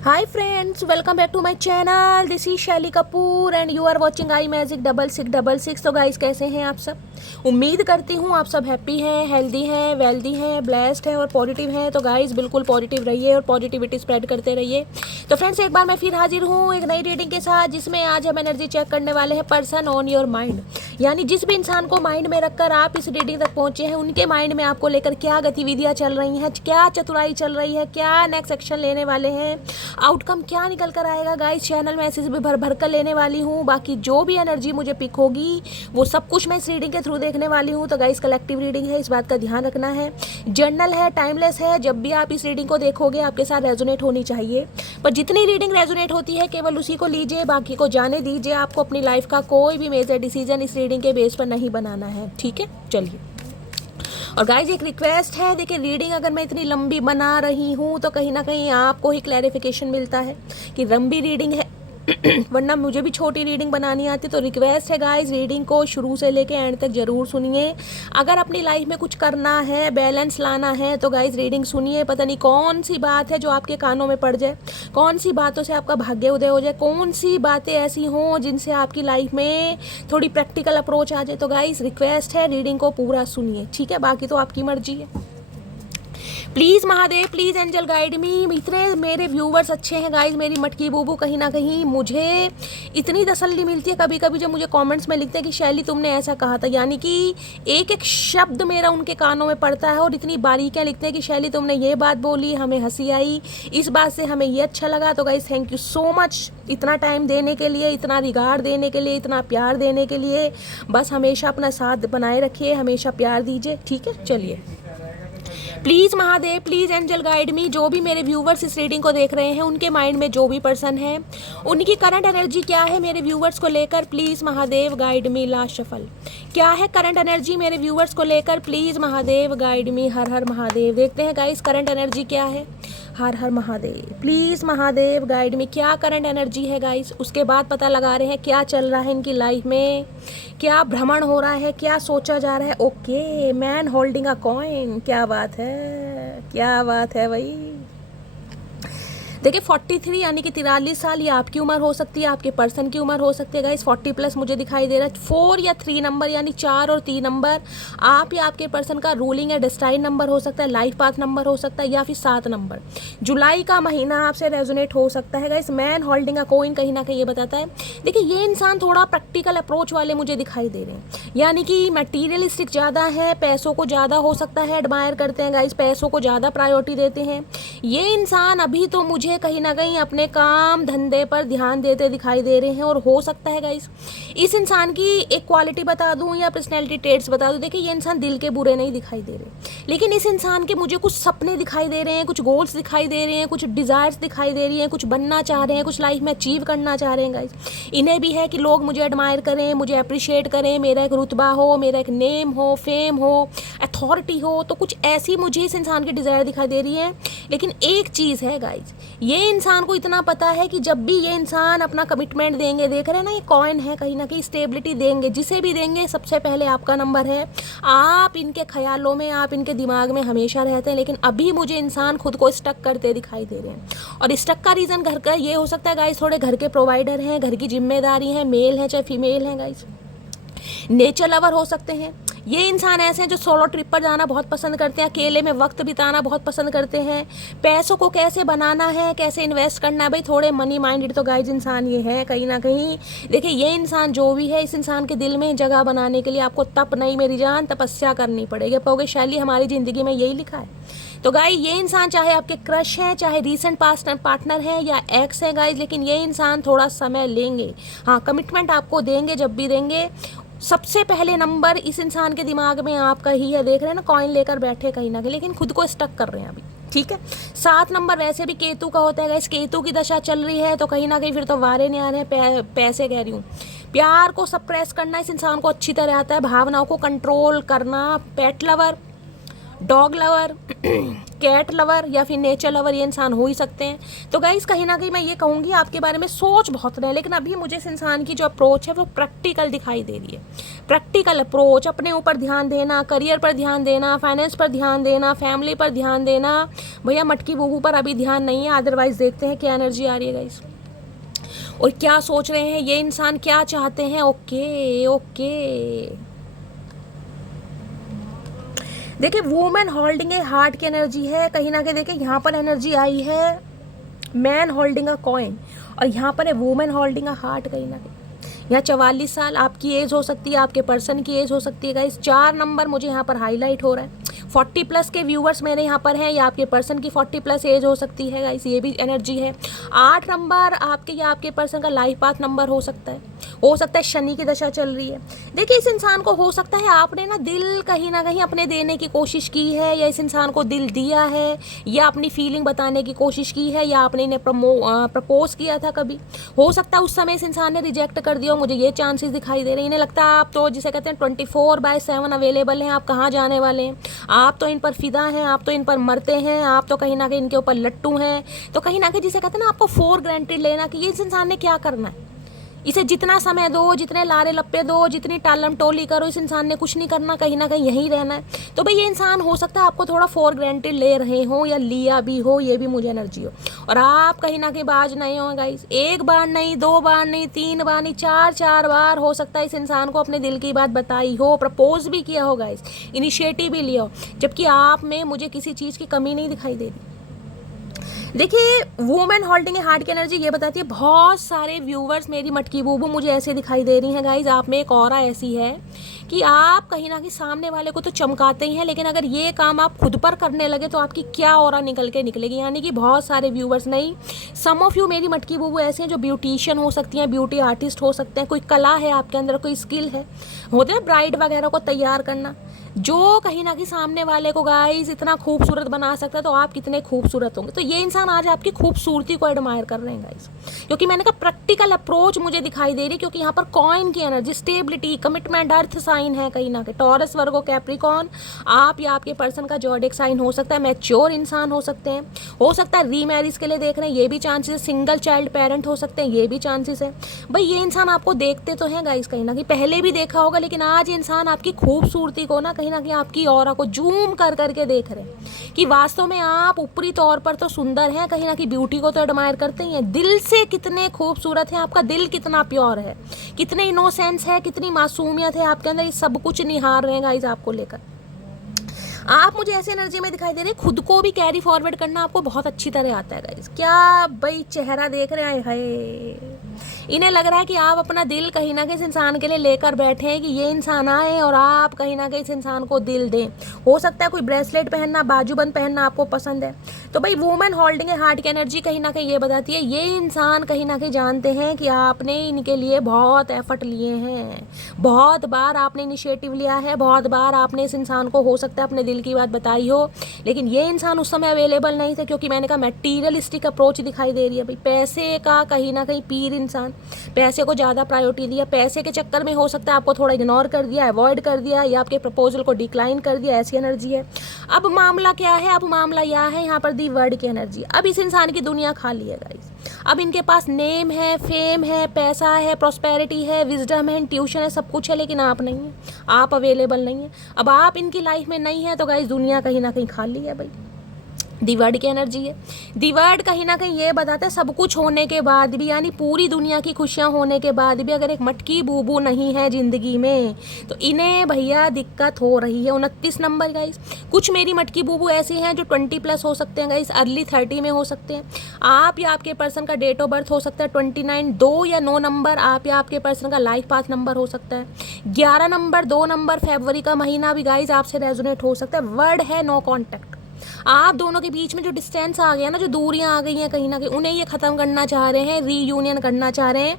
Hi friends, welcome back to my channel. This is Shaily Kapoor and you are watching I magic 6666। तो guys कैसे हैं आप सब? उम्मीद करती हूँ आप सब हैप्पी हैं, हेल्दी हैं, वेल्दी हैं, ब्लेस्ड हैं और पॉजिटिव हैं। तो गाइस बिल्कुल पॉजिटिव रहिए और पॉजिटिविटी स्प्रेड करते रहिए। तो फ्रेंड्स एक बार मैं फिर हाजिर हूँ एक नई रीडिंग के साथ, जिसमें आज हम एनर्जी चेक करने वाले हैं पर्सन ऑन योर माइंड। यानी जिस भी इंसान को माइंड में रखकर आप इस रीडिंग तक पहुंचे हैं, उनके माइंड में आपको लेकर क्या गतिविधियाँ चल रही हैं, क्या चतुराई चल रही है, क्या नेक्स्ट एक्शन लेने वाले हैं, आउटकम क्या निकल कर आएगा। गाइस चैनल में ऐसे भी भर भर कर लेने वाली हूँ। बाकी जो भी एनर्जी मुझे पिक होगी वो सब कुछ मैं इस रीडिंग के थ्रू देखने वाली हूँ। तो गाइस कलेक्टिव रीडिंग है, इस बात का ध्यान रखना है। जर्नल है, टाइमलेस है। जब भी आप इस रीडिंग को देखोगे आपके साथ रेजोनेट होनी चाहिए, पर जितनी रीडिंग रेजोनेट होती है केवल उसी को लीजिए, बाकी को जाने दीजिए। आपको अपनी लाइफ का कोई भी मेजर डिसीजन इस रीडिंग के बेस पर नहीं बनाना है, ठीक है? चलिए। और गाइज एक रिक्वेस्ट है, देखिए रीडिंग अगर मैं इतनी लंबी बना रही हूँ तो कहीं ना कहीं आपको ही क्लैरिफिकेशन मिलता है कि लंबी रीडिंग है वरना मुझे भी छोटी रीडिंग बनानी आती। तो रिक्वेस्ट है गाइज, रीडिंग को शुरू से लेके एंड तक जरूर सुनिए। अगर अपनी लाइफ में कुछ करना है, बैलेंस लाना है, तो गाइज रीडिंग सुनिए। पता नहीं कौन सी बात है जो आपके कानों में पड़ जाए, कौन सी बातों से आपका भाग्य उदय हो जाए, कौन सी बातें ऐसी हों जिनसे आपकी लाइफ में थोड़ी प्रैक्टिकल अप्रोच आ जाए। तो गाइज रिक्वेस्ट है रीडिंग को पूरा सुनिए, ठीक है? बाकी तो आपकी मर्जी है। Please Mahadev, please angel guide me. इतने मेरे व्यूवर्स अच्छे हैं गाइज, मेरी मटकी बूबू। कहीं ना कहीं मुझे इतनी तसल्ली मिलती है कभी कभी जब मुझे कमेंट्स में लिखते हैं कि शैली तुमने ऐसा कहा था, यानी कि एक एक शब्द मेरा उनके कानों में पड़ता है और इतनी बारीकियाँ लिखते हैं कि शैली तुमने ये बात बोली, हमें हंसी आई, इस बात से हमें ये अच्छा लगा। तो guys thank you so much इतना टाइम देने के लिए, इतना रिगार्ड देने के लिए, इतना प्यार देने के लिए। बस हमेशा अपना साथ बनाए रखिए, हमेशा प्यार दीजिए, ठीक है? चलिए। Please Mahadev, please angel guide me. जो भी मेरे व्यूवर्स इस रीडिंग को देख रहे हैं, उनके माइंड में जो भी पर्सन है, उनकी करंट एनर्जी क्या है मेरे व्यूवर्स को लेकर, please Mahadev guide me. Last shuffle क्या है करंट एनर्जी मेरे व्यूवर्स को लेकर, प्लीज़ महादेव गाइड मी। हर हर महादेव। देखते हैं गाइस करंट एनर्जी क्या है। हर हर महादेव। प्लीज़ महादेव गाइड में क्या करंट एनर्जी है गाइस। उसके बाद पता लगा रहे हैं क्या चल रहा है इनकी लाइफ में, क्या भ्रमण हो रहा है, क्या सोचा जा रहा है। Okay, man holding a coin. क्या बात है, क्या बात है भाई। देखिए 43 यानी कि 43 साल, ये आपकी उम्र हो सकती है, आपके पर्सन की उम्र हो सकती है गाइस। 40 प्लस मुझे दिखाई दे रहा है। 4 या 3 नंबर, यानी 4 और 3 नंबर आप या आपके पर्सन का रूलिंग या डेस्टाइन नंबर हो सकता है, लाइफ पाथ नंबर हो सकता है, या फिर 7 नंबर। जुलाई का महीना आपसे रेजोनेट हो सकता है guys. Man holding a coin कहीं ना कहीं ये बताता है। देखिए ये इंसान थोड़ा प्रैक्टिकल अप्रोच वाले मुझे दिखाई दे रहे हैं, यानी कि मटीरियलिस्टिक ज़्यादा है, पैसों को ज़्यादा हो सकता है एडमायर करते हैं गाइस, पैसों को ज़्यादा प्रायोरिटी देते हैं। ये इंसान अभी तो मुझे कहीं ना कहीं अपने काम धंधे पर ध्यान देते दिखाई दे रहे हैं। और हो सकता है गाइस इस इंसान की एक क्वालिटी बता दूं या पर्सनैलिटी ट्रेट्स बता दूं। देखिए ये इंसान दिल के बुरे नहीं दिखाई दे रहे, लेकिन इस इंसान के मुझे कुछ सपने दिखाई दे रहे हैं, कुछ गोल्स दिखाई दे रहे हैं, कुछ डिज़ायर्स दिखाई दे रही हैं, कुछ बनना चाह रहे हैं, कुछ लाइफ में अचीव करना चाह रहे हैं गाइस। इन्हें भी है कि लोग मुझे एडमायर करें, मुझे अप्रिशिएट करें, मेरा एक रुतबा हो, मेरा एक नेम हो, फेम हो, अथॉरिटी हो। तो कुछ ऐसी मुझे इस इंसान की डिज़ायर दिखाई दे रही है। लेकिन एक चीज़ है गाइज, ये इंसान को इतना पता है कि जब भी ये इंसान अपना कमिटमेंट देंगे, देख रहे हैं ना ये कॉइन है, कहीं ना कहीं स्टेबिलिटी देंगे, जिसे भी देंगे सबसे पहले आपका नंबर है। आप इनके ख्यालों में, आप इनके दिमाग में हमेशा रहते हैं। लेकिन अभी मुझे इंसान खुद को स्टक करते दिखाई दे रहे हैं। और स्टक का रीज़न घर का ये हो सकता है गाइज, थोड़े घर के प्रोवाइडर हैं, घर की जिम्मेदारी है, मेल है चाहे फीमेल है गाइज, नेचर लवर हो सकते हैं। ये इंसान ऐसे हैं जो सोलो ट्रिप पर जाना बहुत पसंद करते हैं, अकेले में वक्त बिताना बहुत पसंद करते हैं। पैसों को कैसे बनाना है, कैसे इन्वेस्ट करना है, भाई थोड़े मनी माइंडेड तो गाइज इंसान ये है कहीं ना कहीं। देखिए ये इंसान जो भी है, इस इंसान के दिल में जगह बनाने के लिए आपको तप नहीं मेरी जान, तपस्या करनी पड़ेगी। कहोगे शैली हमारी ज़िंदगी में यही लिखा है। तो गाइस ये इंसान चाहे आपके क्रश हैं, चाहे रीसेंट पास्ट पार्टनर हैं या एक्स हैं गाइस, लेकिन ये इंसान थोड़ा समय लेंगे। हाँ, कमिटमेंट आपको देंगे, जब भी देंगे। सबसे पहले नंबर इस इंसान के दिमाग में आपका ही है। देख रहे हैं ना, कॉइन लेकर बैठे कहीं ना कहीं, लेकिन खुद को स्टक कर रहे हैं अभी, ठीक है? 7 नंबर वैसे भी केतु का होता है गाइस, केतु की दशा चल रही है, तो कहीं ना कहीं फिर तो वारे नहीं आ रहे हैं। पैसे कह रही हूँ, प्यार को सप्रेस करना इस इंसान को अच्छी तरह आता है, भावनाओं को कंट्रोल करना। Pet lover, dog lover cat lover या फिर नेचर लवर ये इंसान हो ही सकते हैं। तो गाइस कहीं ना कहीं मैं ये कहूँगी आपके बारे में सोच बहुत रहे, लेकिन अभी मुझे इस इंसान की जो अप्रोच है वो प्रैक्टिकल दिखाई दे रही है। प्रैक्टिकल अप्रोच, अपने ऊपर ध्यान देना, करियर पर ध्यान देना, फाइनेंस पर ध्यान देना, फैमिली पर ध्यान देना। भैया मटकी बूबू पर अभी ध्यान नहीं है। अदरवाइज देखते हैं क्या एनर्जी आ रही है गाइस और क्या सोच रहे हैं ये इंसान, क्या चाहते हैं। ओके ओके, देखिए वुमेन होल्डिंग ए हार्ट की एनर्जी है कहीं ना कहीं। देखिए यहाँ पर एनर्जी आई है मैन होल्डिंग अ कॉइन और यहाँ पर है वुमेन होल्डिंग अ हार्ट। कहीं ना कहीं यहाँ 44 साल आपकी एज हो सकती है, आपके पर्सन की एज हो सकती है गाइस। 4 नंबर मुझे यहाँ पर हाईलाइट हो रहा है। 40 प्लस के व्यूवर्स मेरे यहाँ पर हैं, या आपके पर्सन की 40 प्लस एज हो सकती है गाइस, ये भी एनर्जी है। 8 नंबर आपके या आपके पर्सन का लाइफ पाथ नंबर हो सकता है। शनि की दशा चल रही है। देखिए इस इंसान को हो सकता है आपने ना दिल कहीं ना कहीं अपने देने की कोशिश की है, या इस इंसान को दिल दिया है, या अपनी फीलिंग बताने की कोशिश की है, या आपने इन्हें प्रपोज किया था कभी। हो सकता है उस समय इस इंसान ने रिजेक्ट कर दिया, मुझे ये चांसेस दिखाई दे रहे हैं। इन्हें लगता है आप तो जिसे कहते हैं 24/7 अवेलेबल हैं, आप कहाँ जाने वाले हैं, आप तो इन पर फिदा हैं, आप तो इन पर मरते हैं, आप तो कहीं ना कहीं इनके ऊपर लट्टू हैं। तो कहीं ना कहीं जिसे कहते हैं ना आपको फॉर ग्रांटेड लेना कि ये इस इंसान ने क्या करना है, इसे जितना समय दो, जितने लारे लप्पे दो, जितनी टालम टोली करो, इस इंसान ने कुछ नहीं करना, कहीं ना कहीं यहीं रहना है। तो भाई ये इंसान हो सकता है आपको थोड़ा फॉर ग्रांटेड ले रहे हो या लिया भी हो, ये भी मुझे एनर्जी हो। और आप कहीं ना कहीं बाज नहीं हो गाइस। 1 बार नहीं, 2 बार नहीं, 3 बार नहीं, 4 बार हो सकता है इस इंसान को अपने दिल की बात बताई हो, प्रपोज भी किया हो गाइस, इनिशिएटिव भी लिया हो, जबकि आप में मुझे किसी चीज़ की कमी नहीं दिखाई दे रही। देखिए वुमेन होल्डिंग ए हार्ट की एनर्जी ये बताती है, बहुत सारे व्यूवर्स मेरी मटकी बूबू मुझे ऐसे दिखाई दे रही हैं गाइज। आप में एक ऑरा ऐसी है कि आप कहीं ना कहीं सामने वाले को तो चमकाते ही हैं, लेकिन अगर ये काम आप खुद पर करने लगे तो आपकी क्या ऑरा निकल के निकलेगी। यानी कि बहुत सारे व्यूवर्स नहीं, सम ऑफ यू मेरी मटकी बूबू ऐसे हैं जो ब्यूटिशियन हो सकती हैं, ब्यूटी आर्टिस्ट हो सकते हैं, कोई कला है आपके अंदर, कोई स्किल है, होते हैं ब्राइड वगैरह को तैयार करना, जो कहीं ना कहीं सामने वाले को गाइस इतना खूबसूरत बना सकता है, तो आप कितने खूबसूरत होंगे। तो ये इंसान आज आपकी खूबसूरती को एडमायर कर रहे हैं गाइस, क्योंकि मैंने कहा प्रैक्टिकल अप्रोच मुझे दिखाई दे रही, क्योंकि यहाँ पर कॉइन की energy, stability, commitment, earth sign है कहीं ना कहीं, टॉरस, वर्गो, कैप्रिकॉर्न। आप या आपके पर्सन का जॉडिक साइन हो सकता है, मैच्योर इंसान हो सकते हैं, हो सकता है रीमैरिज के लिए देख रहे हैं, ये भी चांसेस है, सिंगल चाइल्ड पेरेंट हो सकते हैं, ये भी चांसेस है। भाई ये इंसान आपको देखते तो हैं गाइस, कहीं ना कहीं पहले भी देखा होगा, लेकिन आज इंसान आपकी खूबसूरती को ना कहीं आपकी ऑरा को जूम कर करके देख रहे हैं कि वास्तव में आप ऊपरी तौर पर तो सुंदर हैं, कहीं ना कहीं ब्यूटी को तो एडमायर करते ही हैं, दिल से कितने खूबसूरत हैं, आपका दिल कितना प्योर है, कितने इनोसेंस है, कितनी मासूमियत है आपके अंदर, ये सब कुछ निहार रहे हैं गाइस आपको लेकर। आप मुझे ऐसी एनर्जी में दिखाई दे रहे हैं, खुद को भी कैरी फॉरवर्ड करना आपको बहुत अच्छी तरह आता है गाइस। क्या भाई चेहरा देख रहे हैं, इन्हें लग रहा है कि आप अपना दिल कहीं ना कहीं इस इंसान के लिए लेकर बैठे हैं, कि ये इंसान आए और आप कहीं ना कहीं इस इंसान को दिल दें। हो सकता है कोई ब्रेसलेट पहनना, बाजूबंद पहनना आपको पसंद है। तो भाई वुमेन होल्डिंग ए हार्ट की एनर्जी कहीं ना कहीं ये बताती है, ये इंसान कहीं ना कहीं जानते हैं कि आपने इनके लिए बहुत एफर्ट लिए हैं, बहुत बार आपने इनिशिएटिव लिया है, बहुत बार आपने इस इंसान को हो सकता है अपने दिल की बात बताई हो, लेकिन ये इंसान उस समय अवेलेबल नहीं थे, क्योंकि मैंने कहा मटेरियलिस्टिक अप्रोच दिखाई दे रही है। भाई पैसे का कहीं ना कहीं पीर इंसान, पैसे को ज़्यादा प्रायोरिटी दिया, पैसे के चक्कर में हो सकता है आपको थोड़ा इग्नोर कर दिया, अवॉइड कर दिया, या आपके प्रपोजल को डिक्लाइन कर दिया, ऐसी एनर्जी है। अब मामला क्या है, अब मामला यह है यहाँ पर दी वर्ड की एनर्जी, अब इस इंसान की दुनिया खाली है गाइस। अब इनके पास नेम है, फेम है, पैसा है, प्रॉस्पेरिटी है, विजडम है, ट्यूशन है, सब कुछ है, लेकिन आप नहीं है, आप अवेलेबल नहीं है। अब आप इनकी लाइफ में नहीं है तो गाइस दुनिया कहीं ना कहीं खाली है। भाई दी वर्ड की एनर्जी है, दी वर्ड कहीं ना कहीं ये बताता है सब कुछ होने के बाद भी, यानी पूरी दुनिया की खुशियां होने के बाद भी अगर एक मटकी बूबू नहीं है जिंदगी में तो इन्हें भैया दिक्कत हो रही है। 29 नंबर गाइस, कुछ मेरी मटकी बूबू ऐसी हैं जो 20 प्लस हो सकते हैं गाइस, अर्ली 30 में हो सकते हैं। आप या आपके पर्सन का डेट ऑफ बर्थ हो सकता है 29, 2 या 9 नंबर आप या आपके पर्सन का लाइफ पाथ नंबर हो सकता है 11 नंबर, 2 नंबर, फरवरी का महीना भी गाइस आपसे रेजोनेट हो सकता है। वर्ड है नो कॉन्टैक्ट, आप दोनों के बीच में जो डिस्टेंस आ गया ना, जो दूरियां आ गई हैं कहीं ना कहीं, उन्हें ये ख़त्म करना चाह रहे हैं, रीयूनियन करना चाह रहे हैं,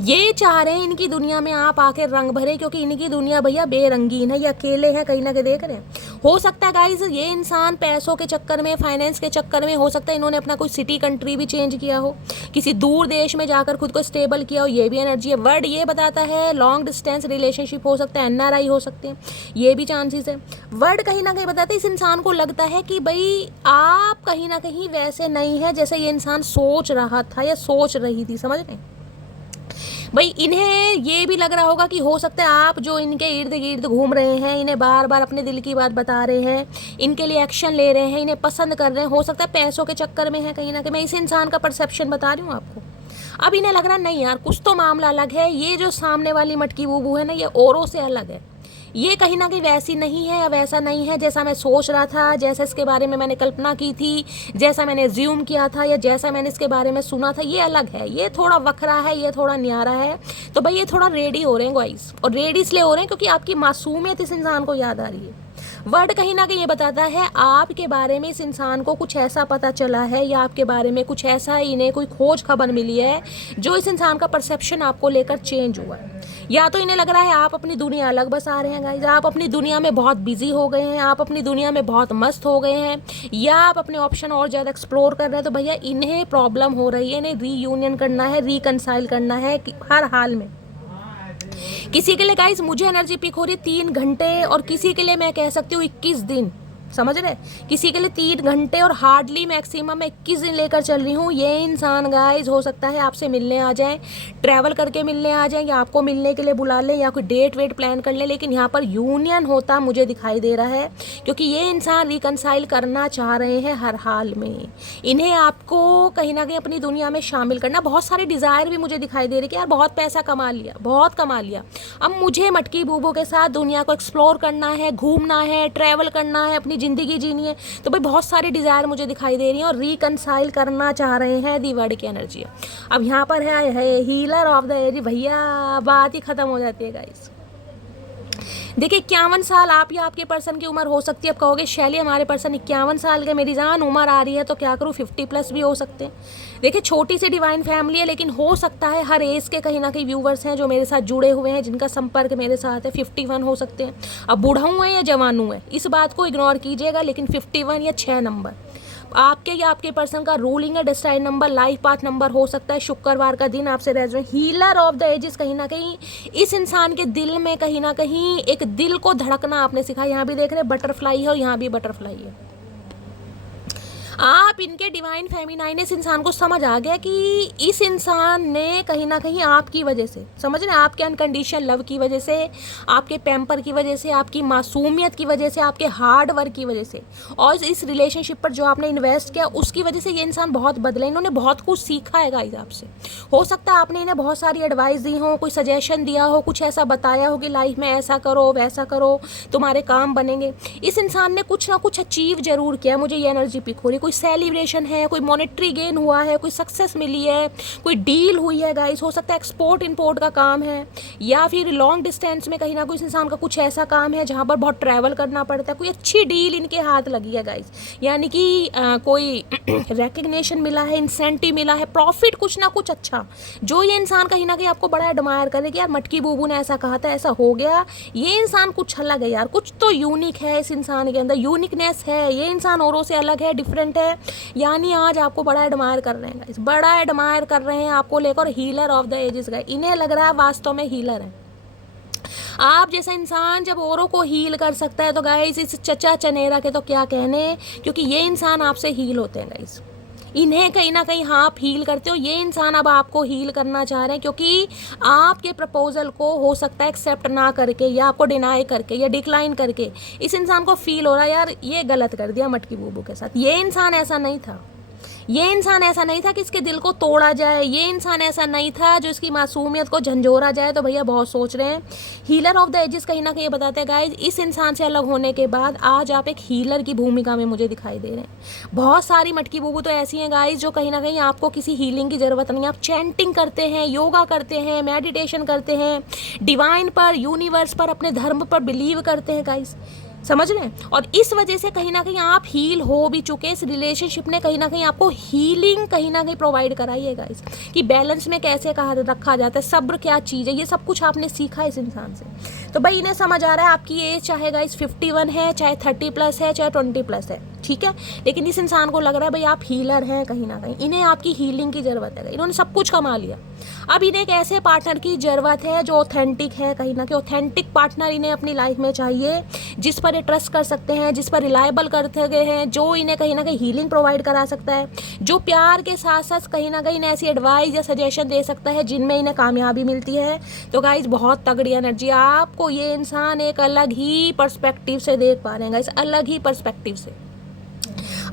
ये चाह रहे हैं इनकी दुनिया में आप आके रंग भरे, क्योंकि इनकी दुनिया भैया बेरंगीन है, ये अकेले हैं कहीं ना कहीं देख रहे हैं। हो सकता है गाइज ये इंसान पैसों के चक्कर में, फाइनेंस के चक्कर में, हो सकता है इन्होंने अपना कोई सिटी कंट्री भी चेंज किया हो, किसी दूर देश में जाकर खुद को स्टेबल किया हो, ये भी एनर्जी है। वर्ड ये बताता है लॉन्ग डिस्टेंस रिलेशनशिप हो सकता है, NRI हो सकते हैं, ये भी चांसेस है। वर्ड कहीं ना कहीं बताता है इस इंसान को लगता है कि भाई आप कहीं ना कहीं वैसे नहीं है जैसे ये इंसान सोच रहा था या सोच रही थी, समझ रहे हैं भाई। इन्हें ये भी लग रहा होगा कि हो सकता है आप जो इनके इर्द गिर्द घूम रहे हैं, इन्हें बार बार अपने दिल की बात बता रहे हैं, इनके लिए एक्शन ले रहे हैं, इन्हें पसंद कर रहे हैं, हो सकता है पैसों के चक्कर में है कहीं ना कहीं। मैं इस इंसान का परसेप्शन बता रही हूँ आपको। अब इन्हें लग रहा नहीं यार कुछ तो मामला अलग है, ये जो सामने वाली मटकी बूबू है ना ये औरों से अलग है, ये कहीं ना कहीं वैसी नहीं है या वैसा नहीं है जैसा मैं सोच रहा था, जैसा इसके बारे में मैंने कल्पना की थी, जैसा मैंने ज्यूम किया था या जैसा मैंने इसके बारे में सुना था, ये अलग है, ये थोड़ा वखरा है, ये थोड़ा न्यारा है। तो भाई ये थोड़ा रेडी हो रहे हैं गाइस, और रेडी इसलिए हो रहे हैं क्योंकि आपकी मासूमियत इस इंसान को याद आ रही है। वर्ड कहीं ना कहीं ये बताता है आपके बारे में इस इंसान को कुछ ऐसा पता चला है या आपके बारे में कुछ ऐसा इन्हें कोई खोज खबर मिली है जो इस इंसान का परसेप्शन आपको लेकर चेंज हुआ है। या तो इन्हें लग रहा है आप अपनी दुनिया अलग बसा रहे हैं गाइस, आप अपनी दुनिया में बहुत बिजी हो गए हैं, आप अपनी दुनिया में बहुत मस्त हो गए हैं, या आप अपने ऑप्शन और ज़्यादा एक्सप्लोर कर रहे हैं। तो भैया इन्हें प्रॉब्लम हो रही है, इन्हें रीयूनियन करना है, रिकनसाइल करना है हर हाल में। किसी के लिए गाइस मुझे एनर्जी पिक हो रही है 3 घंटे, और किसी के लिए मैं कह सकती हूँ 21 दिन, समझ रहे, किसी के लिए 3 घंटे और हार्डली मैक्सिमम मैं 21 दिन लेकर चल रही हूँ। ये इंसान गाइस हो सकता है आपसे मिलने आ जाए, ट्रैवल करके मिलने आ जाए, या आपको मिलने के लिए बुला लें, या कोई डेट वेट प्लान कर ले, लेकिन यहाँ पर यूनियन होता मुझे दिखाई दे रहा है क्योंकि ये इंसान रिकनसाइल करना चाह रहे हैं हर हाल में। इन्हें आपको कहीं ना कहीं अपनी दुनिया में शामिल करना, बहुत सारे डिज़ायर भी मुझे दिखाई दे रहे कि यार बहुत पैसा कमा लिया, बहुत कमा लिया, अब मुझे मटकी बूबू के साथ दुनिया को एक्सप्लोर करना है, घूमना है, ट्रैवल करना है, अपनी ज़िंदगी जीनी है। तो भाई बहुत सारी डिज़ायर मुझे दिखाई दे रही हैं और रिकनसाइल करना चाह रहे हैं, दी वर्ड की एनर्जी। अब यहाँ पर है हीलर ऑफ द एज, भैया बात ही ख़त्म हो जाती है गाइस। देखिए 51 साल आप या आपके पर्सन की उम्र हो सकती है। अब कहोगे शैली हमारे पर्सन 51 साल के, मेरी जान उम्र आ रही है तो क्या करूँ, 50+ भी हो सकते हैं। देखिए छोटी सी डिवाइन फैमिली है, लेकिन हो सकता है हर एज के कहीं ना कहीं व्यूवर्स हैं जो मेरे साथ जुड़े हुए हैं, जिनका संपर्क मेरे साथ है। 51 हो सकते हैं, अब बूढ़ाऊ है या जवानू है इस बात को इग्नोर कीजिएगा, लेकिन 51 या 6 नंबर आपके या आपके पर्सन का रूलिंग है, destiny number, life path number हो सकता है, शुक्रवार का दिन आपसे resonate. Healer of the ages कहीं ना कहीं इस इंसान के दिल में कहीं ना कहीं एक दिल को धड़कना आपने सिखा। यहाँ भी देख रहे हैं बटरफ्लाई है और यहाँ भी बटरफ्लाई है। आप इनके डिवाइन फेमिनाइन, इस इंसान को समझ आ गया कि इस इंसान ने कहीं ना कहीं आपकी वजह से, समझ रहे हैं, आपके अनकंडीशनल लव की वजह से, आपके पैम्पर की वजह से, आपकी मासूमियत की वजह से, आपके हार्ड वर्क की वजह से, और इस रिलेशनशिप पर जो आपने इन्वेस्ट किया उसकी वजह से ये इंसान बहुत बदले। इन्होंने बहुत कुछ सीखा है गाइस आपसे। हो सकता है आपने इन्हें बहुत सारी एडवाइस दी हो, कोई सजेशन दिया हो, कुछ ऐसा बताया हो कि लाइफ में ऐसा करो वैसा करो तुम्हारे काम बनेंगे। इस इंसान ने कुछ ना कुछ अचीव जरूर किया, मुझे ये एनर्जी पिक हो रही। कोई सेलिब्रेशन है, कोई मॉनेटरी गेन हुआ है, कोई सक्सेस मिली है, कोई डील हुई है गाइस। हो सकता है एक्सपोर्ट इंपोर्ट का काम है, या फिर लॉन्ग डिस्टेंस में कहीं ना कोई इंसान का कुछ ऐसा काम है जहाँ पर बहुत ट्रैवल करना पड़ता है। कोई अच्छी डील इनके हाथ लगी है गाइस, यानी कि कोई रिकग्निशन मिला है, इंसेंटिव मिला है, प्रॉफिट कुछ ना कुछ अच्छा, जो ये इंसान कहीं ना कहीं आपको बड़ा एडमायर करे कि यार मटकी बूबू ने ऐसा कहा था, ऐसा हो गया। ये इंसान कुछ अलग है यार, कुछ तो यूनिक है इस इंसान के अंदर, यूनिकनेस है, ये इंसान औरों से अलग है, डिफरेंट है। यानी आज आपको बड़ा एडमायर कर रहे हैं गाइस, बड़ा एडमायर कर रहे हैं आपको लेकर। Healer of the ages guys, इन्हें लग रहा है वास्तव में हीलर है। आप जैसा इंसान जब औरों को हील कर सकता है तो गाइस इस चचा चनेरा के तो क्या कहने, क्योंकि ये इंसान आपसे हील होते हैं गाइस। इन्हें कहीं ना कहीं आप हील करते हो, ये इंसान अब आपको हील करना चाह रहे हैं, क्योंकि आपके प्रपोजल को हो सकता है एक्सेप्ट ना करके, या आपको डिनाई करके, या डिक्लाइन करके इस इंसान को फील हो रहा है यार ये गलत कर दिया मटकी बूबू के साथ। ये इंसान ऐसा नहीं था, ये इंसान ऐसा नहीं था कि इसके दिल को तोड़ा जाए, ये इंसान ऐसा नहीं था जो इसकी मासूमियत को झंझोरा जाए। तो भैया बहुत सोच रहे हैं। हीलर ऑफ द एजेस कहीं ना कहीं बताते हैं गाइज, इस इंसान से अलग होने के बाद आज आप एक हीलर की भूमिका में मुझे दिखाई दे रहे हैं। बहुत सारी मटकी बूबू तो ऐसी हैं गाइज जो कहीं ना कहीं आपको किसी हीलिंग की ज़रूरत नहीं है। आप चैंटिंग करते हैं, योगा करते हैं, मेडिटेशन करते हैं, डिवाइन पर, यूनिवर्स पर, अपने धर्म पर बिलीव करते हैं गाइज, समझ रहे हैं। और इस वजह से कहीं ना कहीं आप हील हो भी चुके। इस रिलेशनशिप ने कहीं ना कहीं आपको हीलिंग कहीं ना कहीं प्रोवाइड कराई है गाइस, कि बैलेंस में कैसे कहा रखा जाता है, सब्र क्या चीज़ है, ये सब कुछ आपने सीखा इस इंसान से। तो भाई इन्हें समझ आ रहा है आपकी एज चाहे गाइस 51 है, चाहे 30 प्लस है, चाहे 20 प्लस है, ठीक है। लेकिन इस इंसान को लग रहा है भाई आप हीलर हैं कहीं ना कहीं, इन्हें आपकी हीलिंग की ज़रूरत है। इन्होंने सब कुछ कमा लिया, अब इन्हें एक ऐसे पार्टनर की ज़रूरत है जो ऑथेंटिक है कहीं ना कहीं। ऑथेंटिक पार्टनर इन्हें अपनी लाइफ में चाहिए, जिस पर ये ट्रस्ट कर सकते हैं, जिस पर रिलायबल करते गए हैं, जो इन्हें कहीं ना कहीं हीलिंग प्रोवाइड करा सकता है, जो प्यार के साथ साथ कहीं ना कहीं इन्हें ऐसी एडवाइस या सजेशन दे सकता है जिनमें इन्हें कामयाबी मिलती है। तो गाइज बहुत तगड़ी एनर्जी, आपको ये इंसान एक अलग ही पर्सपेक्टिव से देख पा रहे हैं गाइज, अलग ही पर्सपेक्टिव से।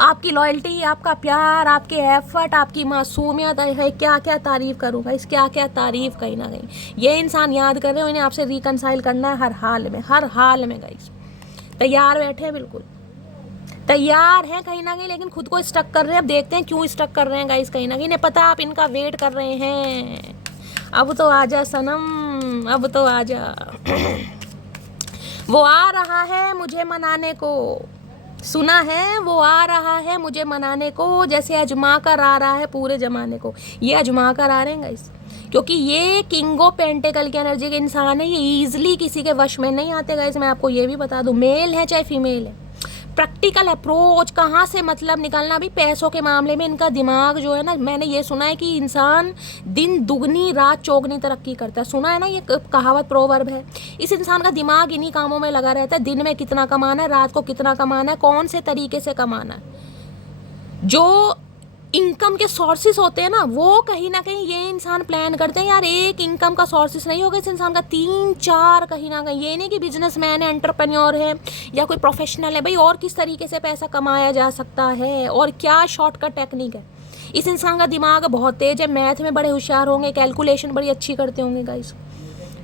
आपकी लॉयल्टी, आपका प्यार, आपके एफर्ट, आपकी मासूमियत है, क्या क्या तारीफ़ करूँगा, इस क्या क्या तारीफ़ कहीं ना कहीं ये इंसान याद कर रहे हो। इन्हें आपसे रिकनसाइल करना है हर हाल में, हर हाल में गाइस। तैयार बैठे हैं, बिल्कुल तैयार हैं कहीं ना कहीं, लेकिन खुद को स्टक कर रहे हैं। अब देखते हैं क्यों स्टक कर रहे हैं गाइस, कहीं ना कहीं इन्हें पता आप इनका वेट कर रहे हैं। अब तो आजा सनम, अब तो आजा। वो आ रहा है मुझे मनाने को, सुना है वो आ रहा है मुझे मनाने को, जैसे अजमा कर आ रहा है पूरे जमाने को। ये अजमा कर आ रहे हैं गाइस, क्योंकि ये किंग ऑफ पेंटिकल की एनर्जी के इंसान है। ये ईजिली किसी के वश में नहीं आते गाइस, मैं आपको ये भी बता दूं, मेल है चाहे फीमेल है। प्रैक्टिकल अप्रोच, कहाँ से मतलब निकालना। भी पैसों के मामले में इनका दिमाग जो है ना, मैंने ये सुना है कि इंसान दिन दुगनी रात चौगनी तरक्की करता है, सुना है ना, ये कहावत प्रोवर्ब है। इस इंसान का दिमाग इन्हीं कामों में लगा रहता है, दिन में कितना कमाना है, रात को कितना कमाना है, कौन से तरीके से कमाना है। जो इनकम के सोर्सेस होते हैं ना, वो कहीं ना कहीं ये इंसान प्लान करते हैं। यार एक इनकम का सोर्सेस नहीं होगा इस इंसान का, 3-4 कहीं ना कहीं। ये नहीं कि बिजनेसमैन है, एंटरप्रेन्योर है या कोई प्रोफेशनल है, भाई और किस तरीके से पैसा कमाया जा सकता है और क्या शॉर्टकट टेक्निक है। इस इंसान का दिमाग बहुत तेज है, मैथ में बड़े होशियार होंगे, कैलकुलेशन बड़ी अच्छी करते होंगे गाइस,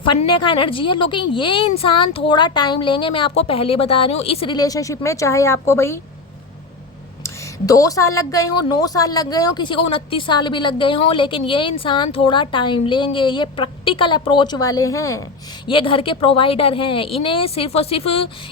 फन्ने का एनर्जी है। लेकिन ये इंसान थोड़ा टाइम लेंगे, मैं आपको पहले बता रही हूँ। इस रिलेशनशिप में चाहे आपको भाई 2 साल लग गए हो, 9 साल लग गए हो, किसी को 29 साल भी लग गए हो, लेकिन ये इंसान थोड़ा टाइम लेंगे। ये प्रैक्टिकल अप्रोच वाले हैं, ये घर के प्रोवाइडर हैं। इन्हें सिर्फ और सिर्फ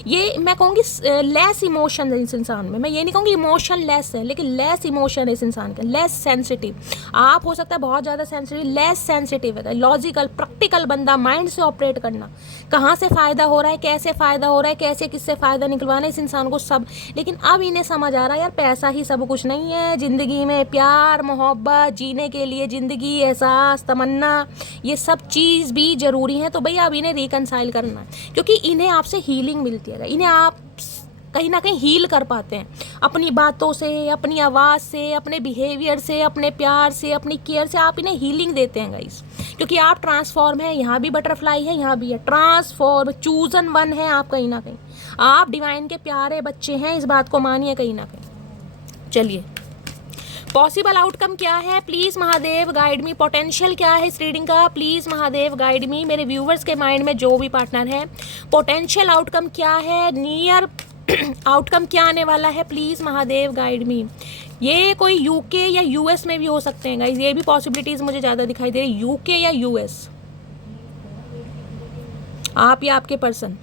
ये मैं कहूँगी लेस इमोशन है इस इंसान में। मैं ये नहीं कहूँगी इमोशन लेस है, लेकिन लेस इमोशन है इस इंसान के, लेस सेंसिटिव। आप हो सकता है बहुत ज़्यादा सेंसिटिव, लेस सेंसिटिव है। लॉजिकल प्रैक्टिकल बंदा, माइंड से ऑपरेट करना, कहाँ से फ़ायदा हो रहा है, कैसे फ़ायदा हो रहा है, कैसे किससे फ़ायदा निकलवाना, इस इंसान को सब। लेकिन अब इन्हें समझ आ रहा है यार पैसा ही सब कुछ नहीं है ज़िंदगी में। प्यार, मोहब्बत, जीने के लिए ज़िंदगी, एहसास, तमन्ना, ये सब चीज़ भी ज़रूरी है। तो भैया अब इन्हें रिकनसाइल करना है, क्योंकि इन्हें आपसे हीलिंग मिलती है। इन्हें आप कहीं ना कहीं हील कर पाते हैं अपनी बातों से, अपनी आवाज़ से, अपने बिहेवियर से, अपने प्यार से, अपनी केयर से। आप इन्हें हीलिंग देते हैं गाइस, क्योंकि आप ट्रांसफॉर्म है। यहाँ भी बटरफ्लाई है, यहाँ भी है ट्रांसफॉर्म, चूजन वन है आप कहीं ना कहीं। आप डिवाइन के प्यारे बच्चे हैं, इस बात को मानिए कहीं ना कहीं। चलिए, पॉसिबल आउटकम क्या है, please Mahadev guide me. Potential क्या है इस रीडिंग का, प्लीज़ महादेव गाइड मी। मेरे व्यूवर्स के माइंड में जो भी पार्टनर है, पोटेंशियल आउटकम क्या है, नियर आउटकम क्या आने वाला है, प्लीज़ महादेव गाइड मी। ये कोई यूके या यूएस में भी हो सकते हैं गाइस, ये भी पॉसिबिलिटीज़ मुझे ज़्यादा दिखाई दे रही, यूके या यूएस। आप या आपके पर्सन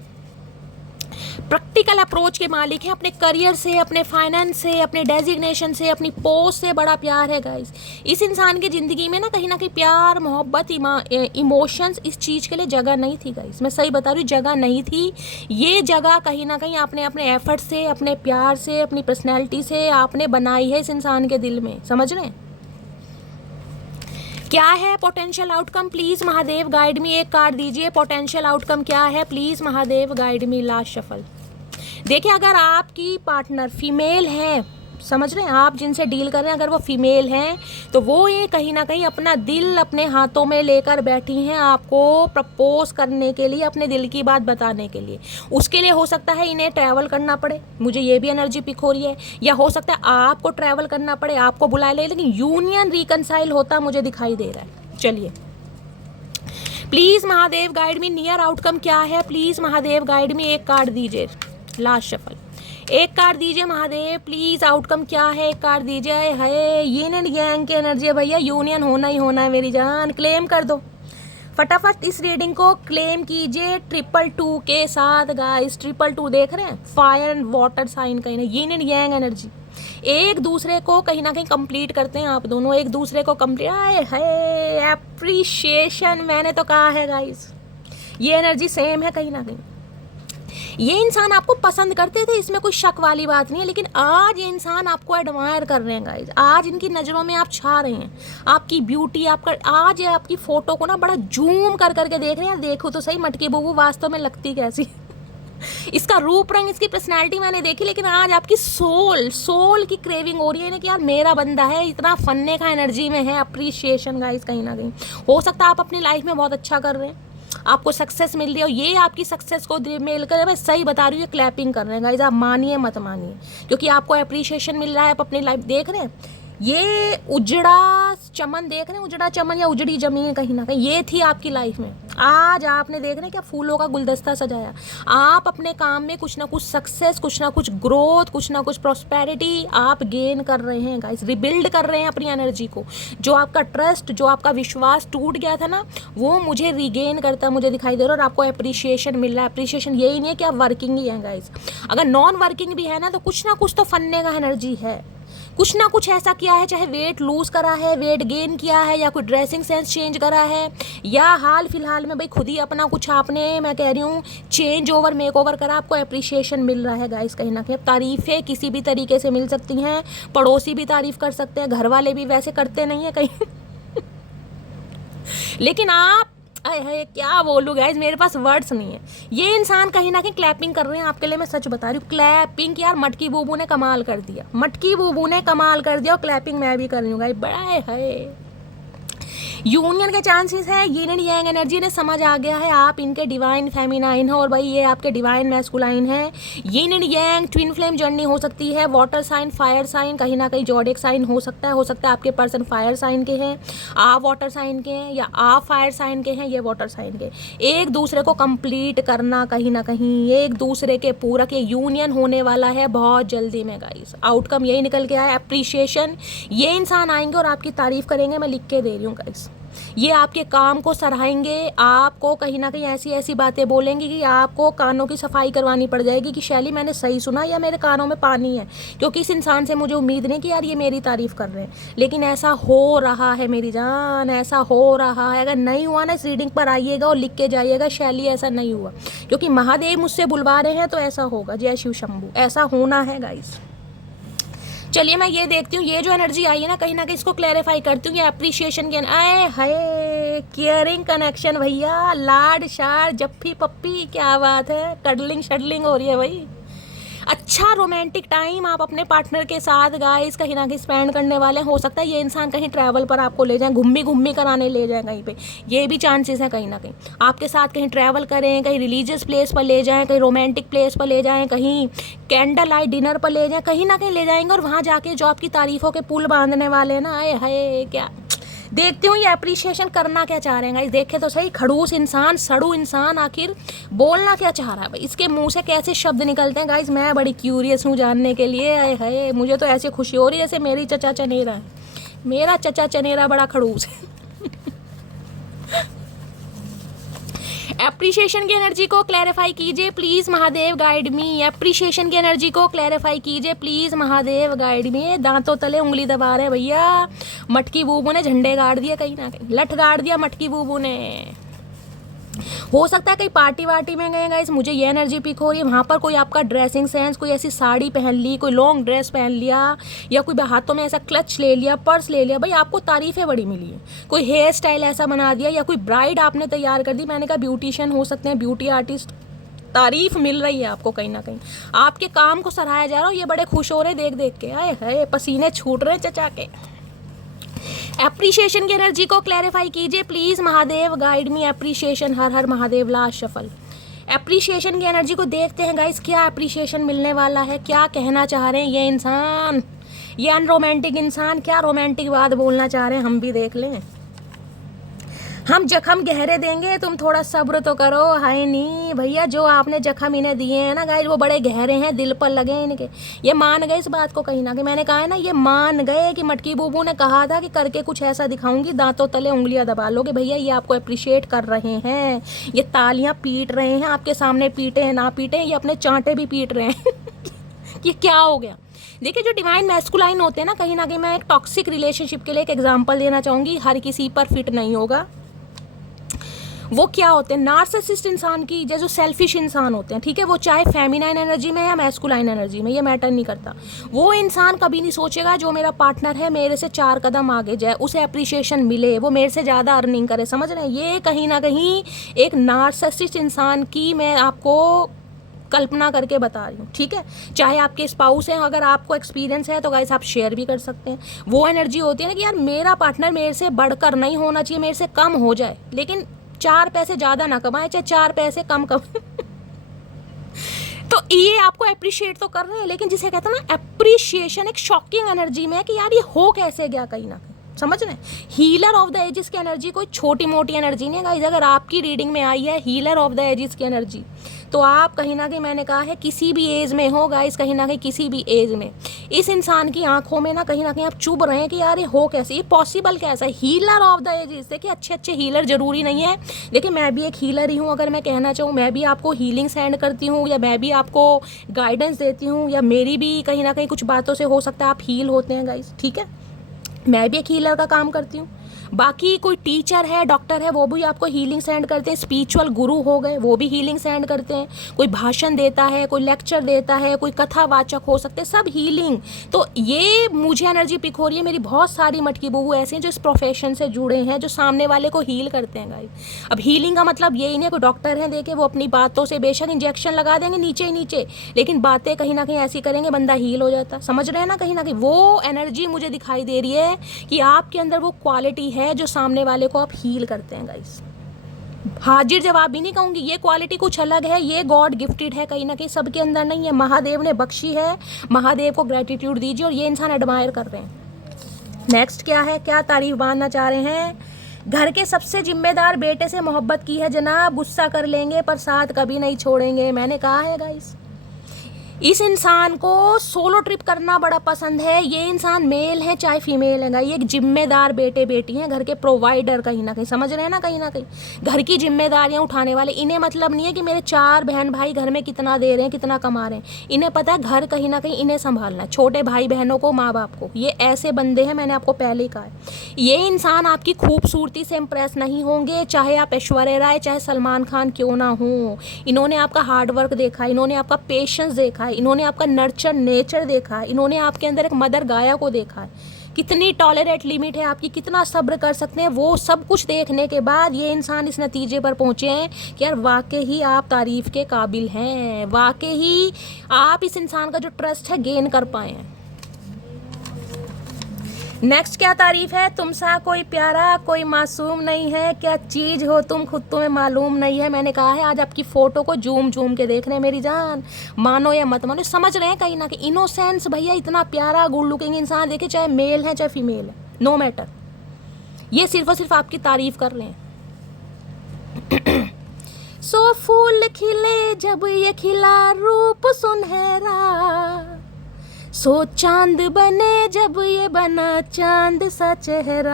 प्रैक्टिकल अप्रोच के मालिक हैं। अपने करियर से, अपने फाइनेंस से, अपने डेजिग्नेशन से, अपनी पोस्ट से बड़ा प्यार है गाइस। इस इंसान की ज़िंदगी में ना कहीं प्यार, मोहब्बत, इमोशंस, इस चीज़ के लिए जगह नहीं थी गाइस। मैं सही बता रही हूँ, जगह नहीं थी। ये जगह कहीं ना कहीं आपने अपने एफर्ट से, अपने प्यार से, अपनी पर्सनैलिटी से आपने बनाई है इस इंसान के दिल में। समझ रहे हैं क्या है potential outcome, please Mahadev guide मी। एक कार्ड दीजिए, पोटेंशियल आउटकम क्या है, please Mahadev guide me. Last shuffle. देखिए, अगर आपकी पार्टनर फीमेल है, समझ रहे हैं, आप जिनसे डील कर रहे हैं अगर वो फीमेल हैं, तो वो ये कहीं ना कहीं अपना दिल अपने हाथों में लेकर बैठी हैं आपको प्रपोज करने के लिए, अपने दिल की बात बताने के लिए। उसके लिए हो सकता है इन्हें ट्रैवल करना पड़े, मुझे ये भी एनर्जी पिक हो रही है, या हो सकता है आपको ट्रैवल करना पड़े, आपको बुला ले, लेकिन यूनियन रिकनसाइल होता मुझे दिखाई दे रहा है। चलिए, please Mahadev guide me. Near outcome क्या है, प्लीज़ महादेव गाइड मी। एक कार्ड दीजिए, लास्ट शफल। एक कार्ड दीजिए महादेव, प्लीज़ आउटकम क्या है, एक कार्ड दीजिए। है यिन एंड यांग की एनर्जी है भैया, यूनियन होना ही होना है मेरी जान। क्लेम कर दो फटाफट, इस रीडिंग को क्लेम कीजिए 222 के साथ गाइस। 222 देख रहे हैं, फायर एंड वाटर साइन कहीं ना, यिन एंड यांग एनर्जी एक दूसरे को कहीं ना कहीं कंप्लीट करते हैं। आप दोनों एक दूसरे को कंप्लीट, आए है एप्रिशिएशन, मैंने तो कहा है गाइस, ये एनर्जी सेम है कहीं ना कहीं। ये इंसान आपको पसंद करते थे, इसमें कोई शक वाली बात नहीं है, लेकिन आज ये इंसान आपको एडमायर कर रहे हैं गाइज। आज इनकी नज़रों में आप छा रहे हैं, आपकी ब्यूटी, आपका आज ये आपकी फ़ोटो को ना बड़ा जूम कर करके देख रहे हैं। देखो तो सही मटकी बुबू वास्तव में लगती कैसी इसका रूप रंग, इसकी पर्सनैलिटी मैंने देखी, लेकिन आज आपकी सोल की क्रेविंग हो रही है ना कि यार मेरा बंदा है, इतना फन्ने का एनर्जी में है। अप्रिशिएशन गाइज कहीं ना कहीं हो सकता है आप अपनी लाइफ में बहुत अच्छा कर रहे हैं, आपको सक्सेस मिल रही है, और ये आपकी सक्सेस को मिलकर, मैं सही बता रही हूँ, ये क्लैपिंग कर रहे हैं गाइज। आप मानिए मत मानिए, क्योंकि आपको अप्रिशिएशन मिल रहा है। आप अपनी लाइफ देख रहे हैं, ये उजड़ा चमन देख रहे हैं, उजड़ा चमन या उजड़ी जमीन कहीं ना कहीं ये थी आपकी लाइफ में। आज आपने देख रहे हैं क्या फूलों का गुलदस्ता सजाया। आप अपने काम में कुछ ना कुछ सक्सेस, कुछ ना कुछ ग्रोथ, कुछ ना कुछ प्रॉस्पेरिटी आप गेन कर रहे हैं गाइस, रिबिल्ड कर रहे हैं अपनी एनर्जी को। जो आपका ट्रस्ट, जो आपका विश्वास टूट गया था ना, वो मुझे रिगेन करता मुझे दिखाई दे रहा है, और आपको अप्रिशिएशन मिल रहा है। अप्रिशिएशन यही नहीं है कि आप वर्किंग ही हैं गाइस, अगर नॉन वर्किंग भी है ना तो कुछ ना कुछ तो फन्ने का एनर्जी है, कुछ ना कुछ ऐसा किया है, चाहे वेट लूज करा है, वेट गेन किया है, या कोई ड्रेसिंग सेंस चेंज करा है, या हाल फिलहाल में भाई खुद ही अपना कुछ आपने, मैं कह रही हूँ, चेंज ओवर मेक ओवर करा, आपको अप्रिशिएशन मिल रहा है गाइस कहीं ना कहीं। तारीफ़ें किसी भी तरीके से मिल सकती हैं, पड़ोसी भी तारीफ़ कर सकते हैं, घर वाले भी वैसे करते नहीं है कहीं लेकिन आप, अरे क्या बोलूँ गाइज, मेरे पास वर्ड्स नहीं है। ये इंसान कहीं ना कहीं क्लैपिंग कर रहे हैं आपके लिए, मैं सच बता रही हूँ, क्लैपिंग। यार मटकी बूबू ने कमाल कर दिया, मटकी बूबू ने कमाल कर दिया, और क्लैपिंग मैं भी कर रही हूँ गाइज। बड़ा है यूनियन के चांसेस है, यिन एंड यांग एनर्जी ने समझ आ गया है, आप इनके डिवाइन फेमिनाइन हो और भाई ये आपके डिवाइन मैस्कुलाइन है। Yin and yang twin flame journey हो सकती है, वाटर साइन, फायर साइन, कहीं ना कहीं जोडिक साइन हो सकता है आपके पर्सन फायर साइन के हैं, आप वाटर साइन के हैं, या आप फायर साइन के हैं, ये वाटर साइन के। एक दूसरे को कंप्लीट करना, कहीं ना कहीं एक दूसरे के पूरक, ये यूनियन होने वाला है बहुत जल्दी में गाइस। आउटकम यही निकल के आया, अप्रिशिएशन। ये इंसान आएंगे और आपकी तारीफ करेंगे, मैं लिख के दे रही हूँ गाइस। ये आपके काम को सराहेंगे, आपको कहीं ना कहीं ऐसी ऐसी बातें बोलेंगे कि आपको कानों की सफाई करवानी पड़ जाएगी कि शैली मैंने सही सुना या मेरे कानों में पानी है, क्योंकि इस इंसान से मुझे उम्मीद नहीं कि यार ये मेरी तारीफ कर रहे हैं, लेकिन ऐसा हो रहा है मेरी जान, ऐसा हो रहा है। अगर नहीं हुआ ना, इस रीडिंग पर आइएगा और लिख के जाइएगा शैली ऐसा नहीं हुआ, क्योंकि महादेव मुझसे बुलवा रहे हैं तो ऐसा होगा। जय शिव शंभू, ऐसा होना है गाइस। चलिए मैं ये देखती हूँ, ये जो एनर्जी आई है ना कहीं इसको क्लैरिफाई करती हूँ। ये अप्रिशिएशन की, आए हाय, केयरिंग कनेक्शन भैया, लाड शार जप्पी पप्पी, क्या बात है, कडलिंग शडलिंग हो रही है भाई। अच्छा रोमांटिक टाइम आप अपने पार्टनर के साथ गाइस कहीं ना कहीं स्पेंड करने वाले। हो सकता है ये इंसान कहीं ट्रैवल पर आपको ले जाए, घूमी कराने ले जाए कहीं पे, ये भी चांसेस हैं। कहीं ना कहीं आपके साथ कहीं ट्रैवल करें, कहीं रिलीजियस प्लेस पर ले जाएं, कहीं रोमांटिक प्लेस पर ले जाएं, कहीं कैंडल लाइट डिनर पर ले जाएं, कहीं ना कहीं ले जाएंगे, और वहाँ जाके जो आपकी तारीफ़ों के पुल बांधने वाले हैं ना, आए हाय क्या देखती हूँ ये अप्रिशिएशन करना क्या चाह रहे हैं गाइस। देखे तो सही, खड़ूस इंसान, सड़ू इंसान आखिर बोलना क्या चाह रहा है भाई, इसके मुंह से कैसे शब्द निकलते हैं गाइस। मैं बड़ी क्यूरियस हूँ जानने के लिए। आए हाय, मुझे तो ऐसे खुशी हो रही है जैसे मेरी चचा चनेरा है, मेरा चचा चनेरा बड़ा खड़ूस है एप्रिशिएशन की एनर्जी को क्लैरिफाई कीजिए please, Mahadev guide me. Appreciation की एनर्जी को क्लैरिफाई कीजिए प्लीज़, महादेव गाइड मी। दांतों तले उंगली दबा रहे भैया, मटकी बूबू ने झंडे गाड़ दिए, कहीं ना कहीं लठ गाड़ दिया मटकी बूबू ने। हो सकता है कहीं पार्टी वार्टी में गए गाइस, मुझे ये एनर्जी पिक हो रही है, वहाँ पर कोई आपका ड्रेसिंग सेंस, कोई ऐसी साड़ी पहन ली, कोई लॉन्ग ड्रेस पहन लिया, या कोई हाथों में ऐसा क्लच ले लिया, पर्स ले लिया, भाई आपको तारीफ़ें बड़ी मिली है। कोई हेयर स्टाइल ऐसा बना दिया, या कोई ब्राइड आपने तैयार कर दी। मैंने कहा ब्यूटिशियन हो सकते हैं, ब्यूटी आर्टिस्ट, तारीफ मिल रही है आपको कहीं ना कहीं, आपके काम को सराहाया जा रहा हो। ये बड़े खुश हो रहे देख देख के, आए हाय पसीने छूट रहे चचा के। एप्रिशिएशन की एनर्जी को क्लैरिफाई कीजिए please, Mahadev guide me. Appreciation, हर हर महादेव, लास्ट शफल। एप्रिशिएशन की एनर्जी को देखते हैं गाइस, क्या एप्रिशिएशन मिलने वाला है, क्या कहना चाह रहे हैं ये इंसान, ये अनरोमांटिक इंसान क्या रोमांटिक बात बोलना चाह रहे हैं, हम भी देख लें। हम जख्म गहरे देंगे, तुम थोड़ा सब्र तो करो। हाय नहीं भैया, जो आपने जख्म इन्हें दिए हैं ना गाइस, वो बड़े गहरे हैं, दिल पर लगे हैं इनके। ये मान गए इस बात को कहीं ना कहीं, मैंने कहा है ना, ये मान गए कि मटकी बूबू ने कहा था कि करके कुछ ऐसा दिखाऊंगी, दांतों तले उंगलियां दबा लोगे। भैया ये आपको अप्रिशिएट कर रहे हैं, ये तालियां पीट रहे हैं आपके सामने, पीटे हैं ना पीटे, ये अपने चांटे भी पीट रहे हैं ये क्या हो गया। देखिए जो डिवाइन मैस्कुलाइन होते हैं ना कहीं मैं एक टॉक्सिक रिलेशनशिप के लिए एक एग्जांपल देना चाहूँगी, हर किसी पर फिट नहीं होगा। वो क्या होते हैं, नार्सिसिस्ट इंसान की जो सेल्फिश इंसान होते हैं, ठीक है, वो चाहे फेमिनाइन एनर्जी में या मैस्कुलाइन एनर्जी में, ये मैटर नहीं करता। वो इंसान कभी नहीं सोचेगा जो मेरा पार्टनर है मेरे से 4 कदम आगे जाए, उसे अप्रिशिएशन मिले, वो मेरे से ज़्यादा अर्निंग करे, समझ रहे हैं। ये कहीं ना कहीं एक नार्सिसिस्ट इंसान की मैं आपको कल्पना करके बता रही हूँ, ठीक है। चाहे आपके स्पाउस हैं, अगर आपको एक्सपीरियंस है तो गाइस आप शेयर भी कर सकते हैं। वो एनर्जी होती है ना कि यार मेरा पार्टनर मेरे से बढ़कर नहीं होना चाहिए, मेरे से कम हो जाए, लेकिन 4 पैसे ज़्यादा ना कमाए, चाहे 4 पैसे कम तो ये आपको अप्रिशिएट तो कर रहे हैं, लेकिन जिसे कहते हैं ना अप्रिशिएशन एक शॉकिंग एनर्जी में है कि यार ये हो कैसे गया, कहीं ना कहीं समझ रहे हैं। हीलर ऑफ द एजिस की एनर्जी कोई छोटी मोटी एनर्जी नहीं है गाइस। अगर आपकी रीडिंग में आई है हीलर ऑफ द एजिस की एनर्जी, तो आप कहीं ना कहीं, मैंने कहा है किसी भी एज में हो गाइस, कहीं ना कहीं किसी भी एज में इस इंसान की आंखों में ना कहीं आप चुभ रहे हैं कि यार ये हो कैसे, ये पॉसिबल कैसा है। हीलर ऑफ द एजिस, देखिए अच्छे अच्छे हीलर जरूरी नहीं है, देखिए मैं भी एक हीलर ही हूँ, अगर मैं कहना चाहूँ मैं भी आपको हीलिंग सेंड करती हूँ, या मैं भी आपको गाइडेंस देती हूँ, या मेरी भी कहीं ना कहीं कुछ बातों से हो सकता है आप हील होते हैं गाइस, ठीक है। मैं भी एक हीलर का काम करती हूँ। बाकी कोई टीचर है, डॉक्टर है, वो भी आपको हीलिंग सेंड करते हैं। स्पिरिचुअल गुरु हो गए, वो भी हीलिंग सेंड करते हैं। कोई भाषण देता है, कोई लेक्चर देता है, कोई कथावाचक हो सकते हैं, सब हीलिंग। तो ये मुझे एनर्जी पिक हो रही है, मेरी बहुत सारी मटकी बहू ऐसे हैं जो इस प्रोफेशन से जुड़े हैं, जो सामने वाले को हील करते हैं गाइस। अब हीलिंग का मतलब यही नहीं है कोई डॉक्टर है देखे वो अपनी बातों से बेशक इंजेक्शन लगा देंगे नीचे ही नीचे, लेकिन बातें कहीं ना कहीं ऐसी करेंगे बंदा हील हो जाता, समझ रहे हैं ना। कहीं ना कहीं वो एनर्जी मुझे दिखाई दे रही है कि आपके अंदर वो क्वालिटी है जो सामने वाले को आप हील करते हैं गाइस। हाजिर जवाब भी नहीं कहूंगी, ये क्वालिटी कुछ अलग है, ये गॉड गिफ्टेड है, कहीं ना कहीं सबके अंदर नहीं है, महादेव ने बख्शी है। महादेव को ग्रेटिट्यूड दीजिए, और ये इंसान एडमायर कर रहे हैं। नेक्स्ट क्या है, क्या तारीफ बांधना चाह रहे हैं। घर के सबसे जिम्मेदार बेटे से मोहब्बत की है जनाब, गुस्सा कर लेंगे पर साथ कभी नहीं छोड़ेंगे, मैंने कहा है गाइस। इस इंसान को सोलो ट्रिप करना बड़ा पसंद है। ये इंसान मेल है चाहे फीमेल है, ये एक जिम्मेदार बेटे बेटी हैं, घर के प्रोवाइडर, कहीं ना कहीं समझ रहे हैं ना। कहीं ना कहीं घर की जिम्मेदारियां उठाने वाले। इन्हें मतलब नहीं है कि मेरे 4 बहन भाई घर में कितना दे रहे हैं, कितना कमा रहे हैं। इन्हें पता है घर कहीं ना कहीं इन्हें संभालना है, छोटे भाई बहनों को, माँ बाप को। ये ऐसे बंदे हैं, मैंने आपको पहले ही कहा है। ये इंसान आपकी खूबसूरती से इम्प्रेस नहीं होंगे, चाहे आप ऐश्वर्या राय चाहे सलमान खान क्यों ना हो। इन्होंने आपका हार्डवर्क देखा, इन्होंने आपका पेशेंस देखा, इन्होंने आपका नर्चर नेचर देखा है, इन्होंने आपके अंदर एक मदर गाया को देखा है, कितनी टॉलरेट लिमिट है आपकी, कितना सब्र कर सकते हैं। वो सब कुछ देखने के बाद ये इंसान इस नतीजे पर पहुंचे हैं कि यार वाकई ही आप तारीफ के काबिल हैं, वाकई ही आप इस इंसान का जो ट्रस्ट है गेन कर पाए हैं। नेक्स्ट क्या तारीफ है, तुम सा कोई प्यारा कोई मासूम नहीं है, क्या चीज़ हो तुम खुद तुम्हें मालूम नहीं है। मैंने कहा है आज आपकी फ़ोटो को जूम जूम के देख रहे हैं मेरी जान, मानो या मत मानो, समझ रहे हैं कहीं ना कहीं। इनोसेंस भैया, इतना प्यारा गुड लुकिंग इंसान देखे, चाहे मेल है चाहे फीमेल है, नो मैटर, ये सिर्फ और सिर्फ आपकी तारीफ कर रहे हैं। सो फूल खिले जब ये खिला रूप सुनहरा, सो चांद बने जब ये बना चांद सा चेहरा।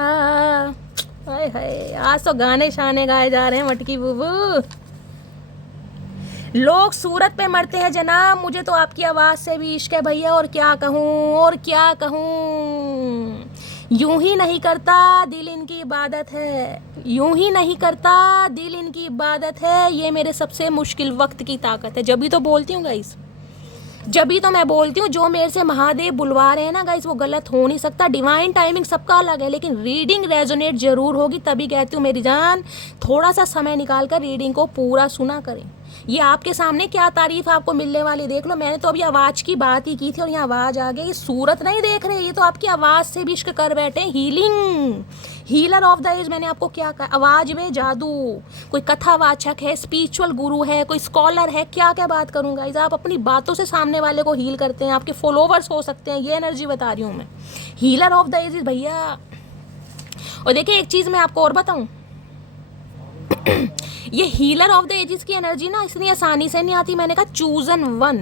हाय हाय, आज तो गाने शाने गाए जा रहे हैं मटकी बुबू। लोग सूरत पे मरते हैं जनाब, मुझे तो आपकी आवाज़ से भी इश्क है भैया, और क्या कहूँ और क्या कहूँ। यूं ही नहीं करता दिल इनकी इबादत है, यूं ही नहीं करता दिल इनकी इबादत है, ये मेरे सबसे मुश्किल वक्त की ताकत है। जब भी तो बोलती हूँ गाइस, जब ही तो मैं बोलती हूँ जो मेरे से महादेव बुलवा रहे हैं ना गाइस, वो गलत हो नहीं सकता। डिवाइन टाइमिंग सबका अलग है, लेकिन रीडिंग रेजोनेट जरूर होगी। तभी कहती हूँ मेरी जान, थोड़ा सा समय निकाल कर रीडिंग को पूरा सुना करें। ये आपके सामने क्या तारीफ आपको मिलने वाली देख लो। मैंने तो अभी आवाज़ की बात ही की थी और यहाँ आवाज़ आ गई। ये सूरत नहीं देख रहे, ये तो आपकी आवाज़ से भी इश्क कर बैठे। Healing, healer of the age, मैंने आपको क्या कहा, आवाज़ में जादू। कोई कथावाचक है, स्पिरिचुअल गुरु है, कोई स्कॉलर है, क्या क्या बात करूँगा इस, आप अपनी बातों से सामने वाले को हील करते हैं। आपके फॉलोवर्स हो सकते हैं, ये एनर्जी बता रही हूँ मैं। हीलर ऑफ द एज भैया। और देखिए एक चीज़ मैं आपको और बताऊँ, ये हीलर ऑफ द एजेस की एनर्जी ना इतनी आसानी से नहीं आती। मैंने कहा चूजन वन,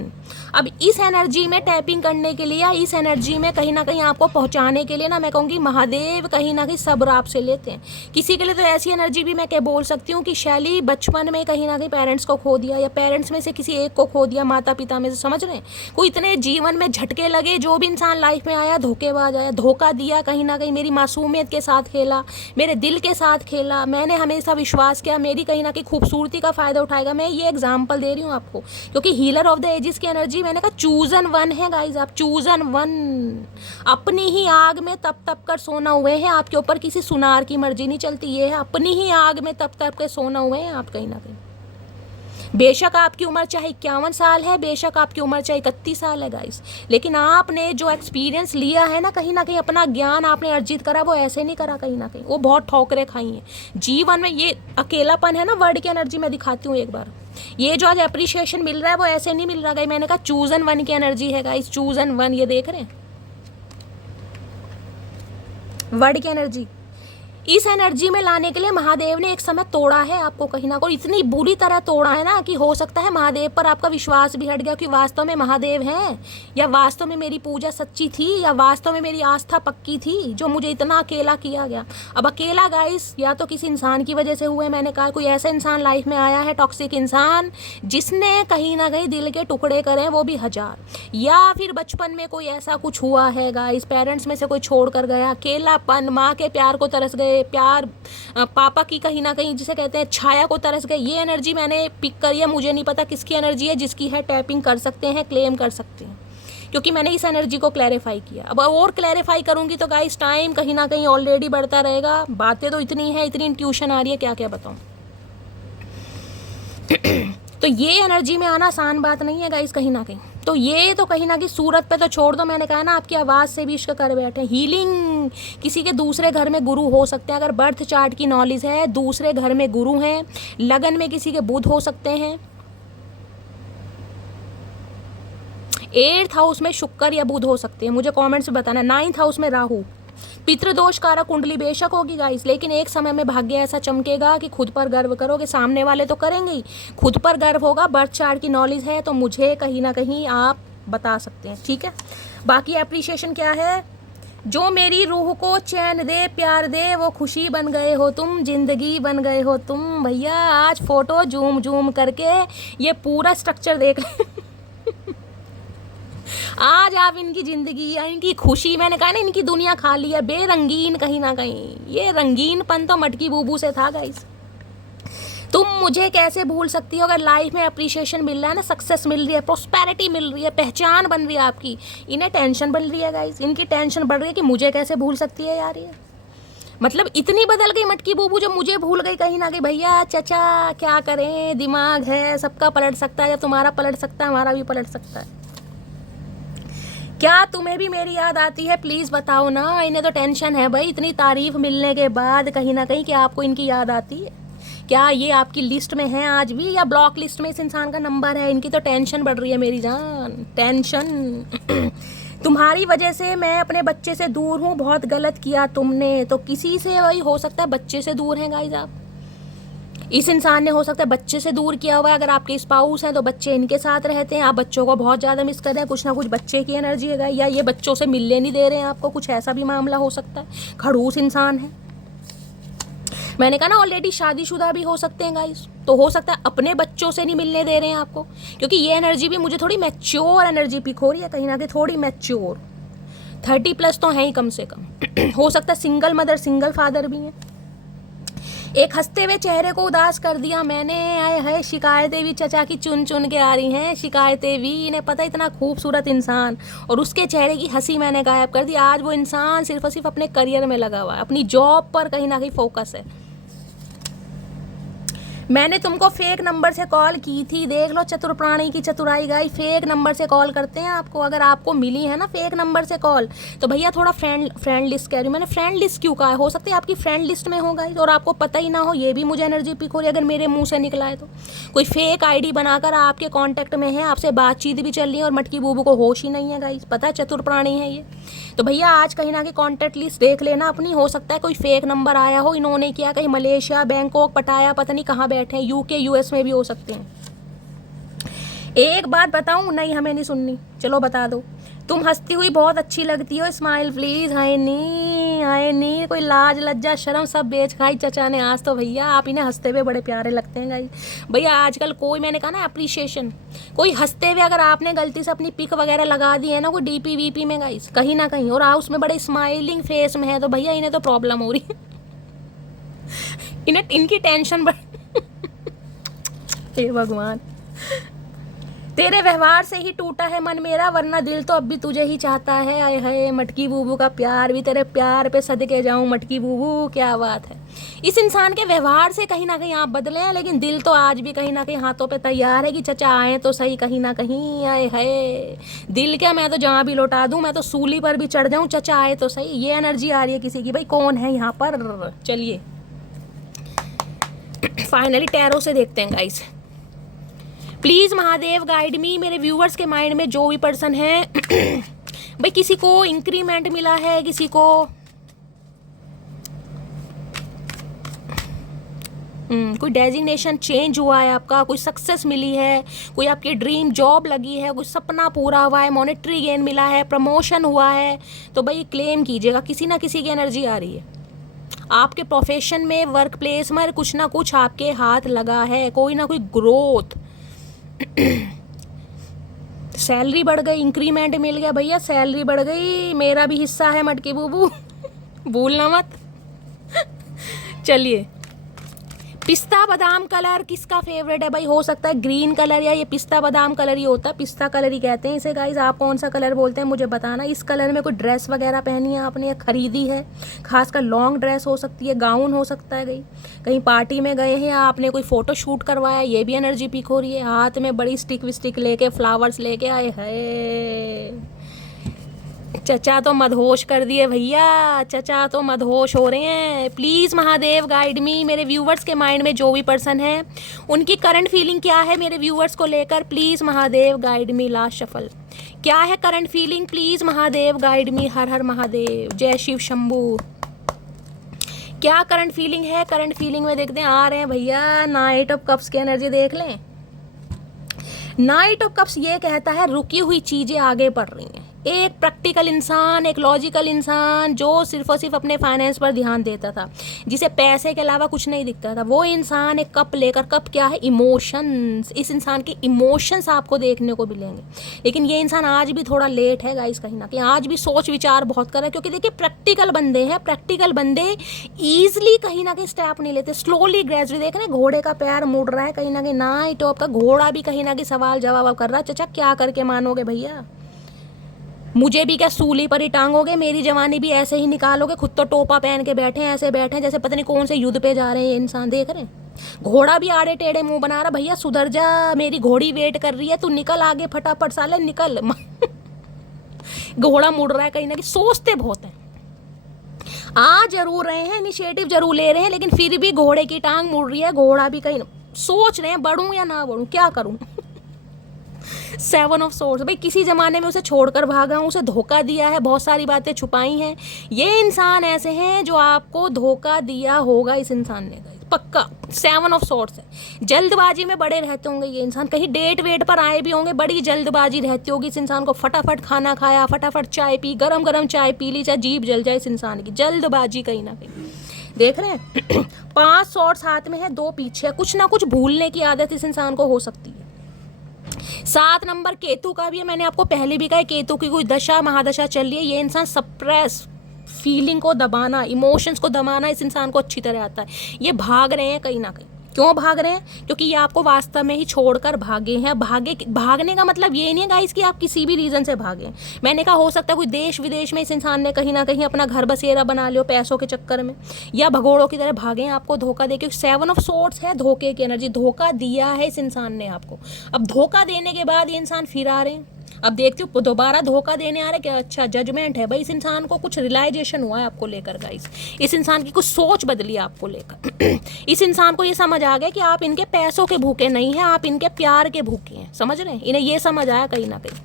अब इस एनर्जी में टैपिंग करने के लिए या इस एनर्जी में कहीं ना कहीं आपको पहुंचाने के लिए ना मैं कहूँगी महादेव कहीं ना कहीं सब्र आपसे लेते हैं। किसी के लिए तो ऐसी एनर्जी भी मैं क्या बोल सकती हूँ कि शैली बचपन में कहीं ना कहीं पेरेंट्स को खो दिया या पेरेंट्स में से किसी एक को खो दिया, माता पिता में से, समझ रहे हैं। कोई इतने जीवन में झटके लगे, जो भी इंसान लाइफ में आया धोखेबाज आया, धोखा दिया, कहीं ना कहीं मेरी मासूमियत के साथ खेला, मेरे दिल के साथ खेला, मैंने हमेशा विश्वास किया मेरी कहीं ना कहीं खूबसूरती का फ़ायदा उठाएगा। मैं ये एग्जाम्पल दे रही हूँ आपको, क्योंकि हीलर ऑफ द एजिस की एनर्जी मैंने कहा चूजन वन है गाइज, आप चूजन वन। अपनी ही आग में तप तप कर सोना हुए हैं, आपके ऊपर किसी सुनार की मर्जी नहीं चलती। ये है अपनी ही आग में तप तप कर सोना हुए हैं आप कहीं ना कहीं। बेशक आपकी उम्र चाहे 51 साल है, बेशक आपकी उम्र चाहे 31 साल है गाइस, लेकिन आपने जो एक्सपीरियंस लिया है ना, कहीं ना कहीं अपना ज्ञान आपने अर्जित करा, वो ऐसे नहीं करा, कहीं ना कहीं वो बहुत ठोकरें खाई हैं जीवन में। ये अकेलापन है ना, वर्ड की एनर्जी मैं दिखाती हूँ एक बार। ये जो आज अप्रिशिएशन मिल रहा है वो ऐसे नहीं मिल रहा गाइस। मैंने कहा चूजन वन की एनर्जी है गाइस, चूजन वन। ये देख रहे हैं वर्ड की एनर्जी। इस एनर्जी में लाने के लिए महादेव ने एक समय तोड़ा है आपको कहीं ना कहीं, इतनी बुरी तरह तोड़ा है ना कि हो सकता है महादेव पर आपका विश्वास भी हट गया कि वास्तव में महादेव हैं, या वास्तव में मेरी पूजा सच्ची थी, या वास्तव में मेरी आस्था पक्की थी, जो मुझे इतना अकेला किया गया। अब अकेला गाइस या तो किसी इंसान की वजह से हुए, मैंने कहा कोई ऐसा इंसान लाइफ में आया है, टॉक्सिक इंसान, जिसने कहीं ना कहीं दिल के टुकड़े करे, वो भी 1000, या फिर बचपन में कोई ऐसा कुछ हुआ है गाइस, पेरेंट्स में से कोई छोड़ कर गया, अकेलापन, माँ के प्यार को तरस गए, प्यार पापा की कहीं ना कहीं जिसे कहते हैं छाया को तरस गए। ये एनर्जी मैंने पिक करी है, मुझे नहीं पता किसकी एनर्जी है, जिसकी है टैपिंग कर सकते हैं, क्लेम कर सकते हैं, क्योंकि मैंने इस एनर्जी को क्लैरिफाई किया। अब और क्लैरिफाई करूंगी तो गाइस टाइम कहीं ना कहीं ऑलरेडी बढ़ता रहेगा। बातें तो इतनी है, इतनी इंट्यूशन आ रही है, क्या क्या बताऊं। तो ये एनर्जी में आना आसान बात नहीं है गाइस कहीं ना कहीं। तो ये तो कहीं ना कहीं सूरत पे तो छोड़ दो, मैंने कहा ना आपकी आवाज़ से भी इश्क कर बैठे। हीलिंग किसी के दूसरे घर में गुरु हो सकते हैं, अगर बर्थ चार्ट की नॉलेज है, दूसरे घर में गुरु हैं, लगन में किसी के बुध हो सकते हैं, 8th हाउस में शुक्र या बुध हो सकते हैं, मुझे कमेंट्स में बताना। 9th हाउस में राहु, पितृदोष कारक कुंडली बेशक होगी गाइस, लेकिन एक समय में भाग्य ऐसा चमकेगा कि खुद पर गर्व करोगे। सामने वाले तो करेंगे ही, खुद पर गर्व होगा। बर्थ चार्ट की नॉलेज है तो मुझे कहीं ना कहीं आप बता सकते हैं, ठीक है। बाकी एप्रिशिएशन क्या है, जो मेरी रूह को चैन दे, प्यार दे, वो खुशी बन गए हो तुम, जिंदगी बन गए हो तुम। भैया आज फोटो जूम जूम करके ये पूरा स्ट्रक्चर देख आज आप इनकी जिंदगी या इनकी खुशी, मैंने कहा ना इनकी दुनिया खाली है, बेरंगीन कहीं ना कहीं। ये रंगीनपन तो मटकी बूबू से था गाइस। तुम मुझे कैसे भूल सकती हो अगर लाइफ में अप्रिशिएशन मिल रहा है ना, सक्सेस मिल रही है, प्रोस्पेरिटी मिल रही है, पहचान बन रही है आपकी, इन्हें टेंशन बन रही है गाइस। इनकी टेंशन बढ़ रही है कि मुझे कैसे भूल सकती है यार ये। मतलब इतनी बदल गई मटकी बूबू जो मुझे भूल गई कहीं ना कहीं। भैया चचा क्या करें, दिमाग है, सबका पलट सकता है, जब तुम्हारा पलट सकता है हमारा भी पलट सकता है। क्या तुम्हें भी मेरी याद आती है, प्लीज़ बताओ ना। इन्हें तो टेंशन है भाई, इतनी तारीफ मिलने के बाद कहीं ना कहीं, क्या आपको इनकी याद आती है? क्या ये आपकी लिस्ट में है आज भी, या ब्लॉक लिस्ट में इस इंसान का नंबर है? इनकी तो टेंशन बढ़ रही है मेरी जान, टेंशन। तुम्हारी वजह से मैं अपने बच्चे से दूर हूँ, बहुत गलत किया तुमने। तो किसी से वही हो सकता है बच्चे से दूर हैं गाइस आप। इस इंसान ने हो सकता है बच्चे से दूर किया हुआ है। अगर आपके स्पाउस हैं तो बच्चे इनके साथ रहते हैं, आप बच्चों को बहुत ज़्यादा मिस कर रहे हैं, कुछ ना कुछ बच्चे की एनर्जी है, या ये बच्चों से मिलने नहीं दे रहे हैं आपको, कुछ ऐसा भी मामला हो सकता है। खड़ूस इंसान है, मैंने कहा ना ऑलरेडी शादीशुदा भी हो सकते हैं गाइस। तो हो सकता है अपने बच्चों से नहीं मिलने दे रहे हैं आपको, क्योंकि ये एनर्जी भी मुझे थोड़ी मैच्योर एनर्जी पिक हो रही है कहीं ना कहीं, थोड़ी मैच्योर। 30+ तो है ही कम से कम। हो सकता है सिंगल मदर सिंगल फादर भी हैं। एक हंसते हुए चेहरे को उदास कर दिया मैंने, आए है शिकायतें भी चचा की चुन चुन के आ रही हैं, शिकायतें भी। इन्हें पता इतना खूबसूरत इंसान और उसके चेहरे की हंसी मैंने गायब कर दी। आज वो इंसान सिर्फ और सिर्फ अपने करियर में लगा हुआ है, अपनी जॉब पर कहीं ना कहीं फोकस है। मैंने तुमको फेक नंबर से कॉल की थी, देख लो चतुर प्राणी की चतुराई गाई। फेक नंबर से कॉल करते हैं आपको, अगर आपको मिली है ना फेक नंबर से कॉल, तो भैया थोड़ा फ्रेंड लिस्ट कह रही हूँ मैंने। फ्रेंड लिस्ट क्यों कहा है, हो सकता है आपकी फ्रेंड लिस्ट में हो गाइस और आपको पता ही ना हो। ये भी मुझे एनर्जी पिक हो रही है, अगर मेरे मुंह से निकला है तो। कोई फेक आईडी बनाकर आपके कॉन्टैक्ट में है, आपसे बातचीत भी चल रही है और मटकी बूबू को होश ही नहीं है गाइस। पता है चतुर प्राणी है ये। तो भैया आज कहीं ना कहीं कॉन्टैक्ट लिस्ट देख लेना अपनी, हो सकता है कोई फेक नंबर आया हो, इन्होंने किया कहीं मलेशिया, बैंकॉक, पटाया, पता नहीं कहाँ बैठे हैं, UK US में भी हो सकते हैं। एक बात बताऊं? नहीं, हमें नहीं सुननी, चलो बता दो। तुम हंसती हुई बहुत अच्छी लगती हो, स्माइल प्लीज। हाय नी, कोई लाज लज्जा शर्म सब बेच खाई चचा ने आज तो। भैया आप इन्हें हंसते हुए बड़े प्यारे लगते हैं गाइस। भैया आजकल कोई, मैंने कहा ना अप्रिशिएशन, कोई हंसते हुए अगर आपने गलती से अपनी पिक वगैरह लगा दी है ना कोई डीपी वीपी में गाइस कहीं ना कहीं, और आप उसमें बड़े स्माइलिंग फेस में है, तो भैया इन्हें तो प्रॉब्लम हो रही है। इन्हें इनकी टेंशन बढ़। हे भगवान, तेरे व्यवहार से ही टूटा है मन मेरा, वरना दिल तो अब भी तुझे ही चाहता है। आए हाय मटकी बूबू का प्यार भी तेरे प्यार पे सदके जाऊं मटकी बूबू, क्या बात है। इस इंसान के व्यवहार से कहीं ना कहीं आप बदले हैं, लेकिन दिल तो आज भी कहीं ना कहीं हाथों पे तैयार है कि चचा आए तो सही कहीं ना कहीं। आए हाय दिल क्या, मैं तो जहाँ भी लौटा दूं, मैं तो सूली पर भी चढ़ जाऊं, चचा आए तो सही। ये एनर्जी आ रही है किसी की। भाई कौन है यहाँ पर? चलिए फाइनली टैरो से देखते हैं गाइस। प्लीज़ महादेव गाइड मी, मेरे व्यूअर्स के माइंड में जो भी पर्सन है भाई किसी को इंक्रीमेंट मिला है, किसी को कोई डेजिग्नेशन चेंज हुआ है आपका, कोई सक्सेस मिली है, कोई आपकी ड्रीम जॉब लगी है, कोई सपना पूरा हुआ है, मॉनेटरी गेन मिला है, प्रमोशन हुआ है, तो भाई क्लेम कीजिएगा। किसी ना किसी की एनर्जी आ रही है आपके प्रोफेशन में, वर्क प्लेस में कुछ ना कुछ आपके हाथ लगा है, कोई ना कोई ग्रोथ। सैलरी बढ़ गई, इंक्रीमेंट मिल गया। भैया सैलरी बढ़ गई, मेरा भी हिस्सा है मटकी बूबू, भूलना मत। चलिए पिस्ता बादाम कलर किसका फेवरेट है? भाई हो सकता है ग्रीन कलर या ये पिस्ता बादाम कलर ही होता है, पिस्ता कलर ही कहते हैं इसे गाइस। आप कौन सा कलर बोलते हैं मुझे बताना। इस कलर में कोई ड्रेस वगैरह पहनी है आपने या खरीदी है, खासकर लॉन्ग ड्रेस हो सकती है, गाउन हो सकता है, कहीं पार्टी में गए हैं, आपने कोई फोटो शूट करवाया, ये भी एनर्जी पिक हो रही है। हाथ में बड़ी स्टिक विस्टिक लेके, फ्लावर्स लेके आए है। चचा तो मदहोश कर दिए भैया, चचा तो मदहोश हो रहे हैं। प्लीज़ महादेव गाइड मी, मेरे व्यूवर्स के माइंड में जो भी पर्सन है उनकी करंट फीलिंग क्या है मेरे व्यूवर्स को लेकर। Please Mahadev guide me. Last shuffle, क्या है current feeling? Please Mahadev guide me. हर हर महादेव, जय शिव शंभू। क्या करंट फीलिंग है? करंट फीलिंग में देखते हैं, आ रहे हैं भैया नाइट ऑफ कप्स की एनर्जी देख लें। नाइट ऑफ कप्स ये कहता है रुकी हुई चीज़ें आगे बढ़ रही हैं। एक प्रैक्टिकल इंसान, एक लॉजिकल इंसान जो सिर्फ और सिर्फ अपने फाइनेंस पर ध्यान देता था, जिसे पैसे के अलावा कुछ नहीं दिखता था, वो इंसान एक कप लेकर, कप क्या है? इमोशंस। इस इंसान के इमोशंस आपको देखने को मिलेंगे। लेकिन ये इंसान आज भी थोड़ा लेट है गाइस, कहीं ना कहीं आज भी सोच विचार बहुत कर रहा है, क्योंकि देखिए प्रैक्टिकल बंदे हैं। प्रैक्टिकल बंदे ईजिली कहीं ना कहीं स्टेप नहीं लेते, स्लोली ग्रेजुअली। देख रहे हैं घोड़े का पैर मुड़ रहा है कहीं ना कहीं, नाइट ऑफ का घोड़ा भी कहीं ना कहीं सवाल जवाब कर रहा है। चचा क्या करके मानोगे भैया? मुझे भी क्या सूली पर ही टांगोगे? मेरी जवानी भी ऐसे ही निकालोगे? खुद तो टोपा पहन के बैठे हैं, ऐसे बैठे हैं जैसे पता नहीं कौन से युद्ध पे जा रहे हैं ये इंसान। देख रहे हैं घोड़ा भी आड़े टेढ़े मुंह बना रहा। भैया सुधर जा, मेरी घोड़ी वेट कर रही है, तू निकल आगे फटाफट, साले निकल। घोड़ा मुड़ रहा है कहीं ना कहीं। सोचते बहुत हैं, आ जरूर रहे हैं, इनिशिएटिव जरूर ले रहे हैं, लेकिन फिर भी घोड़े की टांग मुड़ रही है। घोड़ा भी कहीं सोच रहे हैं बढ़ूं या ना बढ़ूं, क्या करूं। 7 ऑफ सोर्ड्स, भाई किसी ज़माने में उसे छोड़कर भागा हूँ, उसे धोखा दिया है, बहुत सारी बातें छुपाई हैं। ये इंसान ऐसे हैं जो आपको धोखा दिया होगा इस इंसान ने, पक्का। 7 ऑफ सोर्ड्स है। जल्दबाजी में बड़े रहते होंगे ये इंसान, कहीं डेट वेट पर आए भी होंगे, बड़ी जल्दबाजी रहती होगी इस इंसान को। फटाफट खाना खाया, फटाफट चाय पी, गरम गरम चाय पी ली, चाहे जीभ जल जाए इस इंसान की। जल्दबाजी कहीं ना कहीं देख रहे हैं। 5 सॉर्ड्स हाथ में है, 2 पीछे। कुछ ना कुछ भूलने की आदत इस इंसान को हो सकती है। 7 नंबर केतु का भी है, मैंने आपको पहले भी कहा केतु की कोई दशा महादशा चल रही है। ये इंसान सप्रेस फीलिंग को दबाना, इमोशंस को दबाना इस इंसान को अच्छी तरह आता है। ये भाग रहे हैं कहीं ना कहीं। क्यों भाग रहे हैं? क्योंकि ये आपको वास्तव में ही छोड़कर भागे हैं। भागने का मतलब ये नहीं है गाइस कि आप किसी भी रीज़न से भागें। मैंने कहा हो सकता है कोई देश विदेश में इस इंसान ने कहीं ना कहीं अपना घर बसेरा बना लियो पैसों के चक्कर में, या भगोड़ों की तरह भागे आपको धोखा दे। क्योंकि 7 ऑफ सोर्ड्स है, धोखे की एनर्जी। धोखा दिया है इस इंसान ने आपको। अब धोखा देने के बाद ये इंसान फिर आ रहे हैं। अब देखती हूँ दोबारा धोखा देने आ रहे क्या? अच्छा जजमेंट है भाई, इस इंसान को कुछ रियलाइजेशन हुआ है आपको लेकर गाइस। इस इंसान की कुछ सोच बदली आपको लेकर। इस इंसान को ये समझ आ गया कि आप इनके पैसों के भूखे नहीं हैं, आप इनके प्यार के भूखे हैं। समझ रहे हैं? इन्हें ये समझ आया कहीं ना कहीं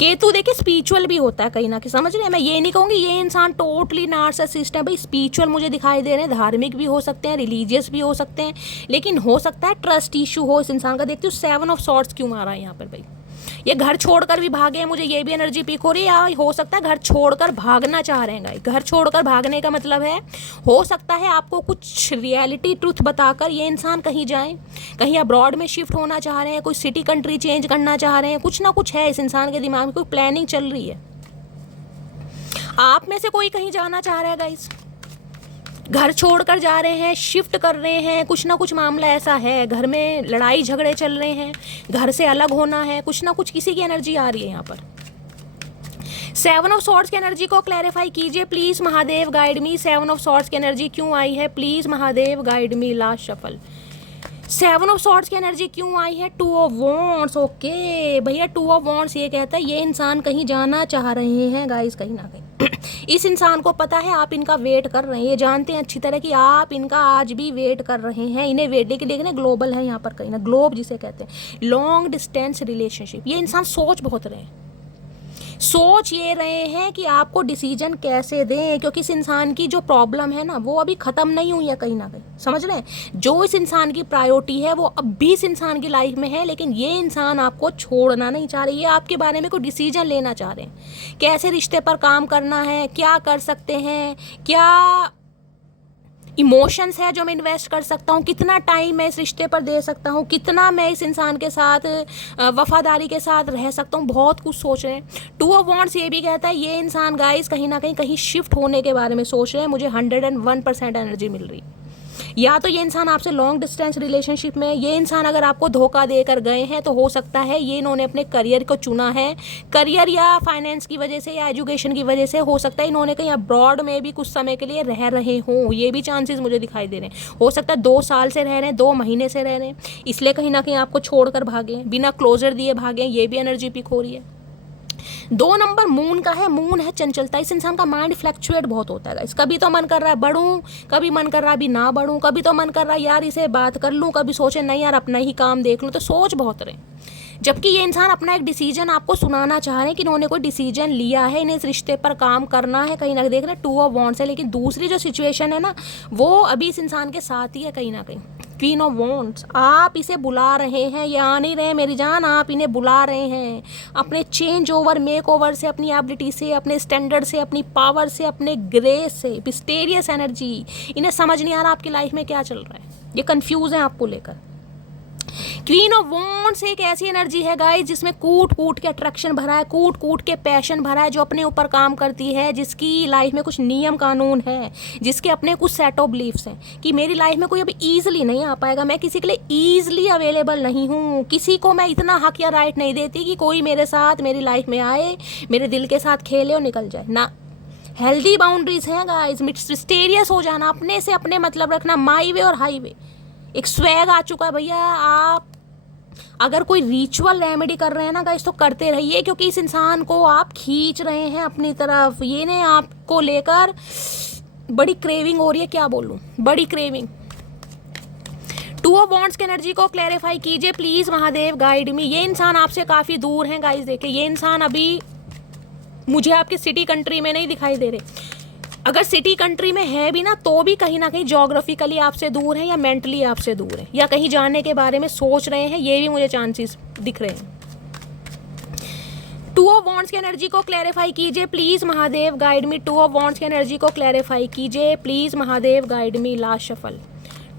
केतु देखिए स्पिरिचुअल भी होता है कहीं ना कहीं, समझ रहे हैं। मैं ये नहीं कहूँगी ये इंसान टोटली नार्सिसिस्ट है, भाई स्पिरिचुअल मुझे दिखाई दे रहे हैं, धार्मिक भी हो सकते हैं, रिलीजियस भी हो सकते हैं, लेकिन हो सकता है ट्रस्ट इशू हो इस इंसान का। देखते हो 7 ऑफ सॉर्ड्स क्यों मारा है यहाँ पर भाई, ये घर छोड़कर भी भागे हैं, मुझे ये भी एनर्जी पिक हो रही है, या हो सकता है घर छोड़कर भागना चाह रहे हैं गाइस। घर छोड़कर भागने का मतलब है हो सकता है आपको कुछ रियलिटी ट्रुथ बताकर ये इंसान कहीं जाए, कहीं अब्रॉड में शिफ्ट होना चाह रहे हैं, कोई सिटी कंट्री चेंज करना चाह रहे हैं, कुछ ना कुछ है इस इंसान के दिमाग में, कोई प्लानिंग चल रही है। आप में से कोई कहीं जाना चाह रहा है गाइस, घर छोड़कर जा रहे हैं, शिफ्ट कर रहे हैं, कुछ ना कुछ मामला ऐसा है, घर में लड़ाई झगड़े चल रहे हैं, घर से अलग होना है, कुछ ना कुछ किसी की एनर्जी आ रही है यहाँ पर। 7 ऑफ सॉर्ड्स की एनर्जी को क्लैरिफाई कीजिए please Mahadev, guide me. 7 of swords की एनर्जी क्यों आई है please Mahadev, guide me. Last shuffle 7 of swords की एनर्जी क्यों आई है? 2 ऑफ वॉन्ड्स। ओके भैया 2 ऑफ वॉन्ड्स ये कहता है ये इंसान कहीं जाना चाह रहे हैं गाइस, कहीं ना कहीं इस इंसान को पता है आप इनका वेट कर रहे हैं, ये जानते हैं अच्छी तरह कि आप इनका आज भी वेट कर रहे हैं। इन्हें वेट के लिए ग्लोबल है यहाँ पर कहीं ना, ग्लोब जिसे कहते हैं, लॉन्ग डिस्टेंस रिलेशनशिप। ये इंसान सोच बहुत रहे हैं, सोच ये रहे हैं कि आपको डिसीजन कैसे दें, क्योंकि इस इंसान की जो प्रॉब्लम है ना वो अभी ख़त्म नहीं हुई है कहीं ना कहीं, समझ रहे हैं। जो इस इंसान की प्रायोरिटी है वो अब भी इस इंसान की लाइफ में है, लेकिन ये इंसान आपको छोड़ना नहीं चाह रही है, आपके बारे में कोई डिसीजन लेना चाह रहे हैं, कैसे रिश्ते पर काम करना है, क्या कर सकते हैं, क्या इमोशंस है जो मैं इन्वेस्ट कर सकता हूँ, कितना टाइम मैं इस रिश्ते पर दे सकता हूँ, कितना मैं इस इंसान के साथ वफादारी के साथ रह सकता हूँ, बहुत कुछ सोच रहे हैं। 2 ऑफ वॉन्ड्स ये भी कहता है ये इंसान गाइस कहीं ना कहीं शिफ्ट होने के बारे में सोच रहे हैं। मुझे 101% एनर्जी मिल रही है। या तो ये इंसान आपसे लॉन्ग डिस्टेंस रिलेशनशिप में, ये इंसान अगर आपको धोखा देकर गए हैं तो हो सकता है ये इन्होंने अपने करियर को चुना है, करियर या फाइनेंस की वजह से या एजुकेशन की वजह से, हो सकता है इन्होंने कहीं अब्रॉड में भी कुछ समय के लिए रह रहे हों, ये भी चांसेस मुझे दिखाई दे रहे हैं। हो सकता है 2 साल से रह रहे हैं, 2 महीने से रह रहे हैं, इसलिए कहीं ना कहीं आपको छोड़कर भागे, बिना क्लोजर दिए भागे, ये भी एनर्जी पिक हो रही है। 2 नंबर मून का है, मून है चंचलता। इस इंसान का माइंड फ्लक्चुएट बहुत होता है, कभी तो मन कर रहा है बढ़ूं, कभी मन कर रहा है अभी ना बढ़ूं, कभी तो मन कर रहा है यार इसे बात कर लूं, कभी सोचे नहीं यार अपना ही काम देख लूं, तो सोच बहुत रहे। जबकि ये इंसान अपना एक डिसीजन आपको सुनाना चाह रहे हैं कि इन्होंने कोई डिसीजन लिया है, इन्हें इस रिश्ते पर काम करना है, कहीं ना कहीं देख रहे हैं 2 ऑफ वॉन्ड्स है, लेकिन दूसरी जो सिचुएशन है ना वो अभी इस इंसान के साथ ही है कहीं ना कहीं। क्वीन ऑफ वॉन्ड्स, आप इसे बुला रहे हैं, ये आ नहीं रहे मेरी जान, आप इन्हें बुला रहे हैं अपने चेंज ओवर मेक ओवर से, अपनी एबिलिटी से, अपने स्टैंडर्ड से, अपनी पावर से, अपने ग्रेस से, मिस्टीरियस एनर्जी। इन्हें समझ नहीं आ रहा आपकी लाइफ में क्या चल रहा है, ये कंफ्यूज है आपको लेकर। क्वीन ऑफ वॉन्ड्स एक ऐसी एनर्जी है गाइस जिसमें कूट कूट के अट्रैक्शन भरा है, कूट कूट के पैशन भरा है, जो अपने ऊपर काम करती है, जिसकी लाइफ में कुछ नियम कानून है, जिसके अपने कुछ सेट ऑफ बिलीफ्स हैं कि मेरी लाइफ में कोई अभी ईजिली नहीं आ पाएगा, मैं किसी के लिए ईजिली अवेलेबल नहीं हूँ, किसी को मैं इतना हक या राइट नहीं देती कि कोई मेरे साथ मेरी लाइफ में आए, मेरे दिल के साथ खेले और निकल जाए ना। हेल्दी बाउंड्रीज हैं गाइस, मिस्टीरियस हो जाना, अपने से अपने मतलब रखना, माई वे और हाई वे, एक स्वैग आ चुका है भैया। आप अगर कोई रिचुअल रेमेडी कर रहे हैं ना गाइस तो करते रहिए, क्योंकि इस इंसान को आप खींच रहे हैं अपनी तरफ, ये ने आपको लेकर बड़ी क्रेविंग हो रही है, क्या बोलूं, बड़ी क्रेविंग। 2 ऑफ वॉन्ड्स की एनर्जी को क्लैरिफाई कीजिए प्लीज महादेव, गाइड मी। ये इंसान आपसे काफी दूर है गाइस, देखिए ये इंसान अभी मुझे आपकी सिटी कंट्री में नहीं दिखाई दे रहे, अगर सिटी कंट्री में है भी ना तो भी कहीं ना कहीं जोग्राफिकली आपसे दूर है, या मेंटली आपसे दूर है, या कहीं जाने के बारे में सोच रहे हैं, ये भी मुझे चांसेस दिख रहे हैं। 2 ऑफ वॉन्ड्स की एनर्जी को क्लैरिफाई कीजिए please Mahadev, guide me. 2 of wands की एनर्जी को क्लैरिफाई कीजिए please Mahadev, guide me. Last shuffle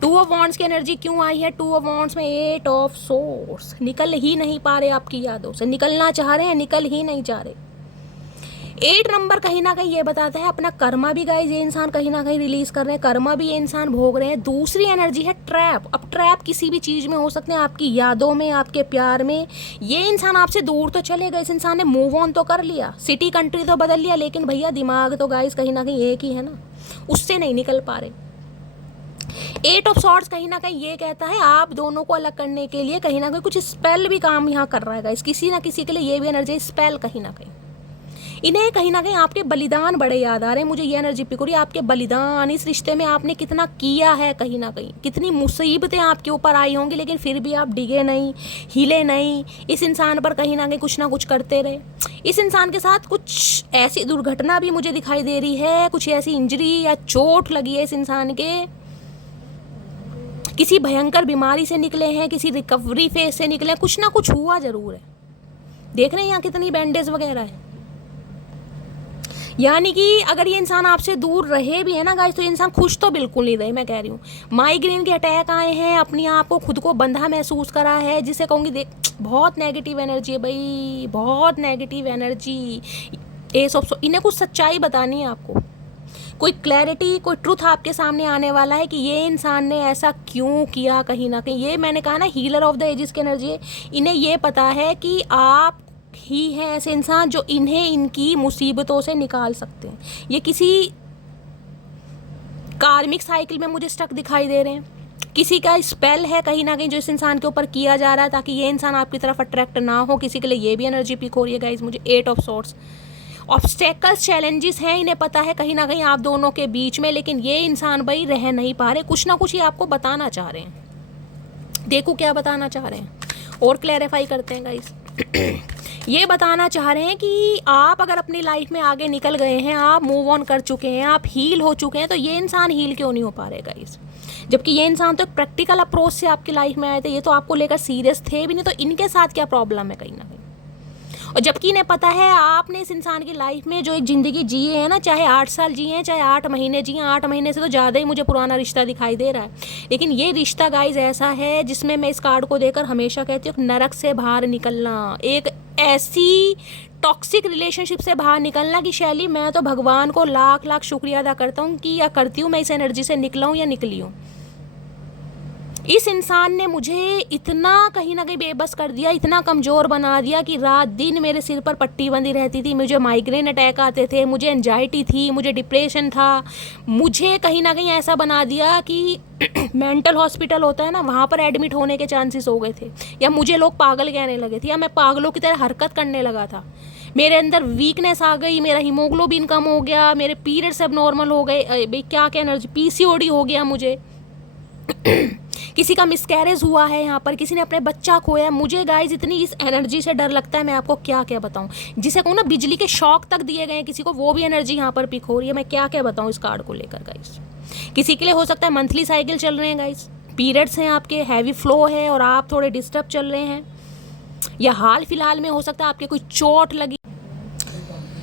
2 of wands की एनर्जी क्यों आई है? 2 ऑफ वॉन्ड्स में 8 ऑफ सोर्स, निकल ही नहीं पा रहे आपकी यादों से, निकलना चाह रहे हैं निकल ही नहीं जा रहे। 8 नंबर कहीं ना कहीं ये बताता है अपना कर्मा भी गाइस ये इंसान कहीं ना कहीं रिलीज कर रहे हैं, कर्मा भी ये इंसान भोग रहे हैं। दूसरी एनर्जी है ट्रैप। अब ट्रैप किसी भी चीज में हो सकते हैं, आपकी यादों में, आपके प्यार में। ये इंसान आपसे दूर तो चले गए, इस इंसान ने मूव ऑन तो कर लिया, सिटी कंट्री तो बदल लिया, लेकिन भैया दिमाग तो गाइस कहीं ना कहीं एक ही है ना, उससे नहीं निकल पा रहे। 8 ऑफ सॉर्ड्स कहीं ना कहीं ये कहता है आप दोनों को अलग करने के लिए कहीं ना कहीं कुछ स्पेल भी काम यहाँ कर रहा है गाइस, किसी ना किसी के लिए ये भी एनर्जी स्पेल कहीं ना कहीं। इन्हें कहीं ना कहीं आपके बलिदान बड़े याद आ रहे हैं, मुझे ये एनर्जी पिक हो रही है। आपके बलिदान, इस रिश्ते में आपने कितना किया है, कहीं ना कहीं कितनी मुसीबतें आपके ऊपर आई होंगी, लेकिन फिर भी आप डिगे नहीं, हिले नहीं, इस इंसान पर कहीं ना कुछ करते रहे। इस इंसान के साथ कुछ ऐसी दुर्घटना भी मुझे दिखाई दे रही है, कुछ ऐसी इंजरी या चोट लगी है इस इंसान के, किसी भयंकर बीमारी से निकले हैं, किसी रिकवरी फेज से निकले हैं, कुछ ना कुछ हुआ जरूर है। देख रहे हैं यहाँ कितनी बैंडेज वगैरह है। यानी कि अगर ये इंसान आपसे दूर रहे भी है ना गाइस, तो ये इंसान खुश तो बिल्कुल नहीं रहे। मैं कह रही हूँ माइग्रेन के अटैक आए हैं, अपने आप को खुद को बंधा महसूस करा है, जिसे कहूँगी देख बहुत नेगेटिव एनर्जी है भाई, बहुत नेगेटिव एनर्जी। एस ऑफ इन्हें कुछ सच्चाई बतानी है आपको, कोई क्लैरिटी, कोई ट्रुथ आपके सामने आने वाला है कि ये इंसान ने ऐसा क्यों किया। कहीं ना कहीं ये मैंने कहा ना हीलर ऑफ द एजिस की एनर्जी है। इन्हें ये पता है कि आप ही हैं ऐसे इंसान जो इन्हें इनकी मुसीबतों से निकाल सकते हैं। ये किसी कार्मिक साइकिल में मुझे स्टक दिखाई दे रहे हैं, किसी का स्पेल है कहीं ना कहीं जो इस इंसान के ऊपर किया जा रहा है ताकि ये इंसान आपकी तरफ अट्रैक्ट ना हो। किसी के लिए ये भी एनर्जी पिक हो रही है गाइस मुझे, 8 ऑफ सॉर्ड्स। ऑब्स्टेकल्स, चैलेंजेस हैं, इन्हें पता है कहीं ना कहीं आप दोनों के बीच में, लेकिन ये इंसान भाई रह नहीं पा रहे। कुछ ना कुछ ये आपको बताना चाह रहे हैं। देखो क्या बताना चाह रहे हैं और क्लैरिफाई करते हैं गाइस। ये बताना चाह रहे हैं कि आप अगर अपनी लाइफ में आगे निकल गए हैं, आप मूव ऑन कर चुके हैं, आप हील हो चुके हैं, तो ये इंसान हील क्यों नहीं हो पा रहे गाइस। जबकि ये इंसान तो एक प्रैक्टिकल अप्रोच से आपकी लाइफ में आए थे, ये तो आपको लेकर सीरियस थे भी नहीं, तो इनके साथ क्या प्रॉब्लम है कहीं ना कहीं। और जबकि इन्हें पता है आपने इस इंसान की लाइफ में जो एक ज़िंदगी जिए है ना, चाहे 8 साल जिए हैं, चाहे 8 महीने जिए, 8 महीने से तो ज़्यादा ही मुझे पुराना रिश्ता दिखाई दे रहा है, लेकिन ये रिश्ता गाइज ऐसा है जिसमें मैं इस कार्ड को देकर हमेशा कहती हूँ नरक से बाहर निकलना, एक ऐसी टॉक्सिक रिलेशनशिप से बाहर निकलना कि शैली मैं तो भगवान को लाख लाख शुक्रिया अदा करता हूँ कि या करती हूँ मैं इस एनर्जी से निकला हूँ या निकली हूँ। इस इंसान ने मुझे इतना कहीं ना कहीं बेबस कर दिया, इतना कमज़ोर बना दिया कि रात दिन मेरे सिर पर पट्टी बंधी रहती थी, मुझे माइग्रेन अटैक आते थे, मुझे एंजाइटी थी, मुझे डिप्रेशन था, मुझे कहीं ना कहीं ऐसा बना दिया कि मेंटल हॉस्पिटल होता है ना, वहाँ पर एडमिट होने के चांसेस हो गए थे, या मुझे लोग पागल कहने लगे थे, या मैं पागलों की तरह हरकत करने लगा था। मेरे अंदर वीकनेस आ गई, मेरा हीमोग्लोबिन कम हो गया, मेरे पीरियड्स अब नॉर्मल हो गए, भाई क्या क्या एनर्जी, पीसीओडी हो गया मुझे किसी का मिसकैरेज हुआ है, यहाँ पर किसी ने अपने बच्चा खोया। मुझे गाइज इतनी इस एनर्जी से डर लगता है, मैं आपको क्या क्या बताऊँ, जिसे कहूँ ना बिजली के शॉक तक दिए गए हैं किसी को, वो भी एनर्जी यहाँ पर पिक हो रही है। मैं क्या क्या बताऊँ इस कार्ड को लेकर गाइज। किसी के लिए हो सकता है मंथली साइकिल चल रहे हैं गाइज, पीरियड्स हैं आपके, हैवी फ्लो है और आप थोड़े डिस्टर्ब चल रहे हैं, या हाल फिलहाल में हो सकता है आपके कोई चोट लगी।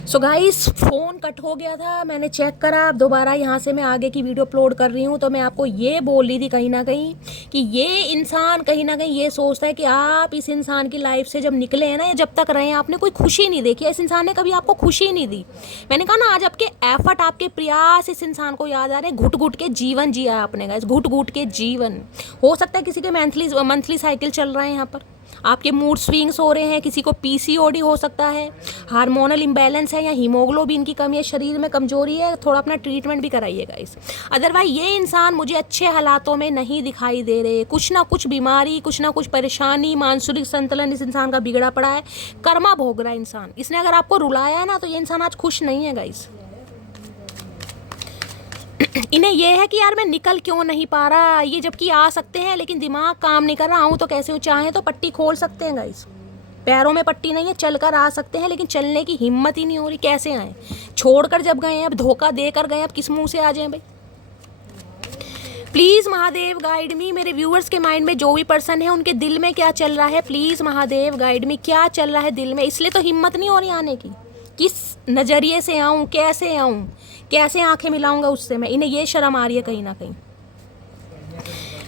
सो गाइस फ़ोन कट हो गया था, मैंने चेक करा, अब दोबारा यहाँ से मैं आगे की वीडियो अपलोड कर रही हूँ। तो मैं आपको ये बोल रही थी कहीं ना कहीं कि ये इंसान कहीं ना कहीं ये सोचता है कि आप इस इंसान की लाइफ से जब निकले हैं ना, या जब तक रहे हैं, आपने कोई खुशी नहीं देखी, इस इंसान ने कभी आपको खुशी नहीं दी। मैंने कहा ना आज आपके एफर्ट, आपके प्रयास इस इंसान को याद आ रहे हैं। घुट घुट के जीवन जिया आपने गाइस, घुट घुट के जीवन। हो सकता है किसी के मंथली साइकिल चल रहा है, यहाँ पर आपके मूड स्विंग्स हो रहे हैं, किसी को पीसीओडी हो सकता है, हार्मोनल इम्बैलेंस है, या हीमोग्लोबिन की कमी है, शरीर में कमजोरी है, थोड़ा अपना ट्रीटमेंट भी कराइएगा इस। अदरवाइज ये इंसान मुझे अच्छे हालातों में नहीं दिखाई दे रहे, कुछ ना कुछ बीमारी, कुछ ना कुछ परेशानी, मानसिक संतुलन इस इंसान का बिगड़ा पड़ा है, कर्मा भोग रहा है इंसान। इसने अगर आपको रुलाया है ना, तो ये इंसान आज खुश नहीं है गाइस। इन्हें यह है कि यार मैं निकल क्यों नहीं पा रहा, ये जबकि आ सकते हैं लेकिन दिमाग काम नहीं कर रहा, आऊँ तो कैसे हो, चाहें तो पट्टी खोल सकते हैं गाइस, पैरों में पट्टी नहीं है, चलकर आ सकते हैं, लेकिन चलने की हिम्मत ही नहीं हो रही। कैसे आए, छोड़कर जब गए हैं, अब धोखा देकर गए, अब किस मुंह से आ जाएं भाई। प्लीज़ महादेव गाइड मी, मेरे व्यूअर्स के माइंड में जो भी पर्सन है उनके दिल में क्या चल रहा है, प्लीज़ महादेव गाइड मी, क्या चल रहा है दिल में। इसलिए तो हिम्मत नहीं हो रही आने की, किस नज़रिए से आऊँ, कैसे आऊँ, कैसे आंखें मिलाऊंगा उससे मैं, इन्हें ये शर्म आ रही है कहीं ना कहीं।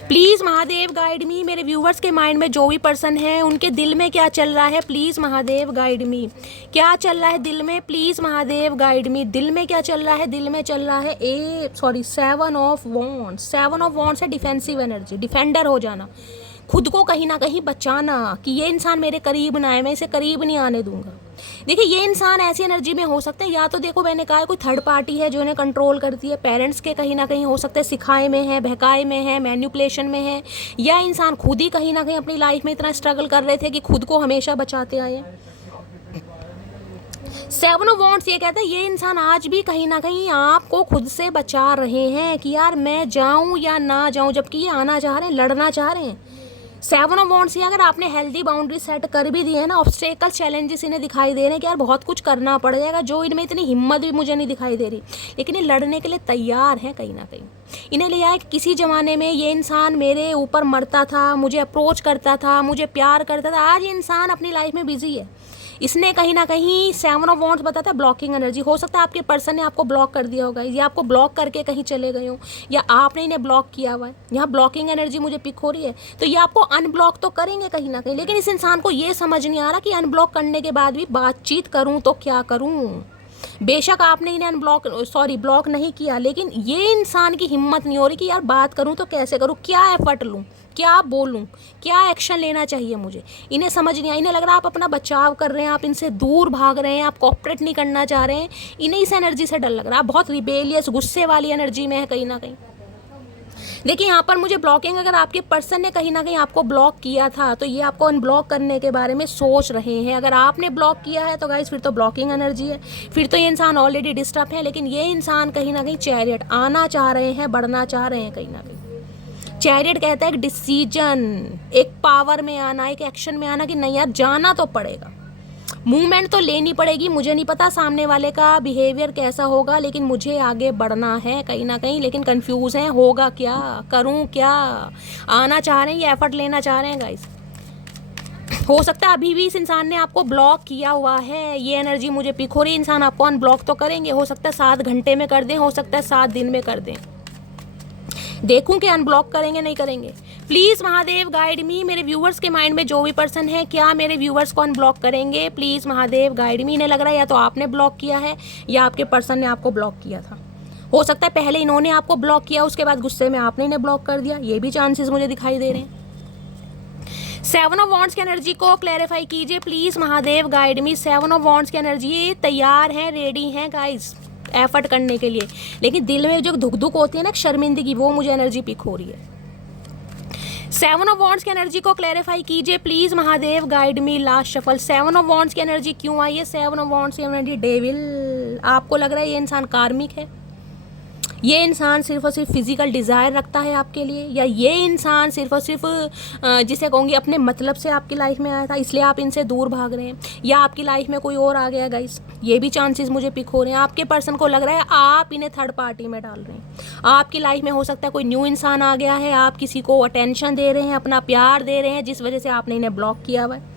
प्लीज़ महादेव गाइड मी, मेरे व्यूवर्स के माइंड में जो भी पर्सन है उनके दिल में क्या चल रहा है, प्लीज़ महादेव गाइड मी, क्या चल रहा है दिल में, प्लीज़ महादेव गाइड मी। दिल में क्या चल रहा है, दिल में चल रहा है 7 ऑफ वॉन्ड्स। 7 ऑफ वॉन्ड्स है डिफेंसिव एनर्जी, डिफेंडर हो जाना, खुद को कहीं ना कहीं बचाना कि ये इंसान मेरे करीब ना आए, मैं इसे करीब नहीं आने दूंगा। देखिए ये इंसान ऐसी एनर्जी में हो सकते हैं, या तो देखो मैंने कहा कोई थर्ड पार्टी है जो इन्हें कंट्रोल करती है, पेरेंट्स के कहीं ना कहीं हो सकते हैं, सिखाए में है, बहकाए में है, मैन्युपुलेशन में है, या इंसान खुद ही कहीं ना कहीं अपनी लाइफ में इतना स्ट्रगल कर रहे थे कि खुद को हमेशा बचाते आए। सेवन ऑफ वॉन्ड्स ये कहता है ये इंसान आज भी कहीं ना कहीं आपको खुद से बचा रहे हैं कि यार मैं जाऊं या ना जाऊं, जबकि ये आना चाह रहे हैं, लड़ना चाह रहे हैं। सेवन ऑफ वॉन्ड्स ये अगर आपने हेल्दी बाउंड्री सेट कर भी दी है ना, ऑब्स्टेकल चैलेंजेस इन्हें दिखाई दे रहे हैं कि यार बहुत कुछ करना पड़ जाएगा, जो इनमें इतनी हिम्मत भी मुझे नहीं दिखाई दे रही, लेकिन ये लड़ने के लिए तैयार है कहीं ना कहीं। इन्हें लिया है कि किसी ज़माने में ये इंसान मेरे ऊपर मरता था, मुझे अप्रोच करता था, मुझे प्यार करता था, आज ये इंसान अपनी लाइफ में बिजी है। इसने कहीं ना कहीं सेवन ऑफ वॉन्ड्स बताता है ब्लॉकिंग एनर्जी। हो सकता है आपके पर्सन ने आपको ब्लॉक कर दिया होगा, या आपको ब्लॉक करके कहीं चले गए हो, या आपने इन्हें ब्लॉक किया हुआ है। यहाँ ब्लॉकिंग एनर्जी मुझे पिक हो रही है, तो ये आपको अनब्लॉक तो करेंगे कहीं ना कहीं, लेकिन इस इंसान को ये समझ नहीं आ रहा कि अनब्लॉक करने के बाद भी बातचीत करूँ तो क्या करूँ। बेशक आपने इन्हें ब्लॉक नहीं किया, लेकिन ये इंसान की हिम्मत नहीं हो रही कि यार बात करूँ तो कैसे करूँ, क्या एफर्ट लूँ, क्या बोलूँ, क्या एक्शन लेना चाहिए मुझे। इन्हें समझ नहीं आया, इन्हें लग रहा है आप अपना बचाव कर रहे हैं, आप इनसे दूर भाग रहे हैं, आप कोऑपरेट नहीं करना चाह रहे हैं। इन्हें इस एनर्जी से डर लग रहा है, आप बहुत रिबेलियस गुस्से वाली एनर्जी में है कहीं ना कहीं। देखिए यहाँ पर मुझे ब्लॉकिंग, अगर आपके पर्सन ने कहीं ना कहीं आपको ब्लॉक किया था तो ये आपको अनब्लॉक करने के बारे में सोच रहे हैं। अगर आपने ब्लॉक किया है तो गाइस फिर तो ब्लॉकिंग एनर्जी है, फिर तो ये इंसान ऑलरेडी डिस्टर्ब है। लेकिन ये इंसान कहीं ना कहीं चैरियट आना चाह रहे हैं, बढ़ना चाह रहे हैं कहीं ना कहीं। चैरियट कहता है एक डिसीजन, एक पावर में आना, एक एक्शन में आना कि नहीं यार जाना तो पड़ेगा, मूवमेंट तो लेनी पड़ेगी। मुझे नहीं पता सामने वाले का बिहेवियर कैसा होगा, लेकिन मुझे आगे बढ़ना है कहीं ना कहीं। लेकिन कंफ्यूज है, होगा क्या, करूं क्या। आना चाह रहे हैं, ये एफर्ट लेना चाह रहे हैं गाइस। हो सकता है अभी भी इस इंसान ने आपको ब्लॉक किया हुआ है, ये एनर्जी मुझे पिक हो रही है। इंसान आपको अनब्लॉक तो करेंगे, हो सकता है 7 घंटे में कर दें, हो सकता है 7 दिन में कर दें। देखूं कि अनब्लॉक करेंगे नहीं करेंगे। प्लीज़ महादेव गाइड मी। मेरे व्यूवर्स के माइंड में जो भी पर्सन है, क्या मेरे व्यूवर्स को अनब्लॉक करेंगे? प्लीज़ महादेव गाइड मी। इन्हें लग रहा है या तो आपने ब्लॉक किया है या आपके पर्सन ने आपको ब्लॉक किया था। हो सकता है पहले इन्होंने आपको ब्लॉक किया, उसके बाद गुस्से में आपने इन्हें ब्लॉक कर दिया, ये भी चांसेस मुझे दिखाई दे रहे हैं। सेवन ऑफ वॉन्ड्स की एनर्जी को क्लैरिफाई कीजिए please Mahadev guide me. Seven of wands की एनर्जी तैयार है, रेडी है गाइस एफर्ट करने के लिए, लेकिन दिल में जो धुक धुक होती है ना, शर्मिंदगी, वो मुझे एनर्जी पिक हो रही है। सेवन ऑफ वॉन्ड्स की एनर्जी को क्लैरिफाई कीजिए please Mahadev guide me. Last shuffle. Seven of wands की एनर्जी क्यों आई है? सेवन ऑफ वॉन्ड्स की एनर्जी डेविल। आपको लग रहा है ये इंसान कार्मिक है, ये इंसान सिर्फ और सिर्फ फिजिकल डिज़ायर रखता है आपके लिए, या ये इंसान सिर्फ और सिर्फ जिसे कहूँगी अपने मतलब से आपकी लाइफ में आया था, इसलिए आप इनसे दूर भाग रहे हैं, या आपकी लाइफ में कोई और आ गया गाइस। ये भी चांसेस मुझे पिक हो रहे हैं। आपके पर्सन को लग रहा है आप इन्हें थर्ड पार्टी में डाल रहे हैं। आपकी लाइफ में हो सकता है कोई न्यू इंसान आ गया है, आप किसी को अटेंशन दे रहे हैं, अपना प्यार दे रहे हैं, जिस वजह से आपने इन्हें ब्लॉक किया हुआ है।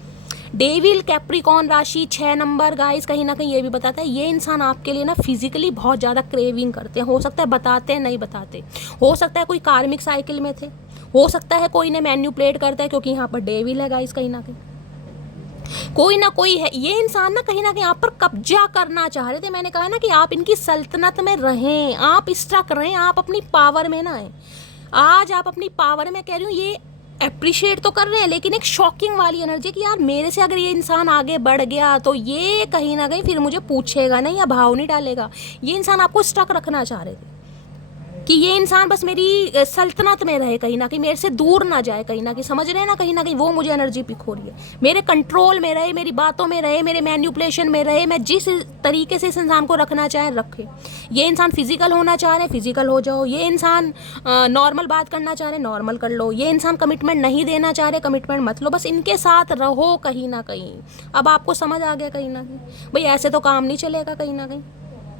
डेविल कैप्रिकॉन राशि 6 नंबर गाइस कहीं ना कहीं ये भी बताता है ये इंसान आपके लिए ना फिजिकली बहुत ज़्यादा क्रेविंग करते हैं। हो सकता है बताते हैं, नहीं बताते, हो सकता है कोई कार्मिक साइकिल में थे, हो सकता है कोई ने मैन्युपुलेट करता है, क्योंकि यहाँ पर डेविल है गाइस। कहीं ना कहीं कोई ना कोई है, ये इंसान ना कहीं आप पर कब्जा करना चाह रहे थे। मैंने कहा ना कि आप इनकी सल्तनत में रहें, आप स्ट्रक रहें, आप अपनी पावर में ना आए। आज आप अपनी पावर में, कह रही हूँ, ये अप्रिशिएट तो कर रहे हैं, लेकिन एक शॉकिंग वाली एनर्जी कि यार मेरे से अगर ये इंसान आगे बढ़ गया तो ये कहीं ना कहीं फिर मुझे पूछेगा नहीं या भाव नहीं डालेगा। ये इंसान आपको स्टक रखना चाह रहे थे कि ये इंसान बस मेरी सल्तनत में रहे, कहीं ना कहीं मेरे से दूर ना जाए, कहीं ना कहीं समझ रहे हैं ना, कहीं ना कहीं वो मुझे एनर्जी पिक हो रही है। मेरे कंट्रोल में रहे, मेरी बातों में रहे, मेरे मैन्युपुलेशन में रहे, मैं जिस तरीके से इस इंसान को रखना चाहे रखे। ये इंसान फिजिकल होना चाह रहे, फिजिकल हो जाओ। ये इंसान नॉर्मल बात करना चाह रहे, नॉर्मल कर लो। ये इंसान कमिटमेंट नहीं देना चाह रहे, कमिटमेंट मत लो, बस इनके साथ रहो कहीं ना कहीं। अब आपको समझ आ गया कहीं ना कहीं, भाई ऐसे तो काम नहीं चलेगा कहीं ना कहीं।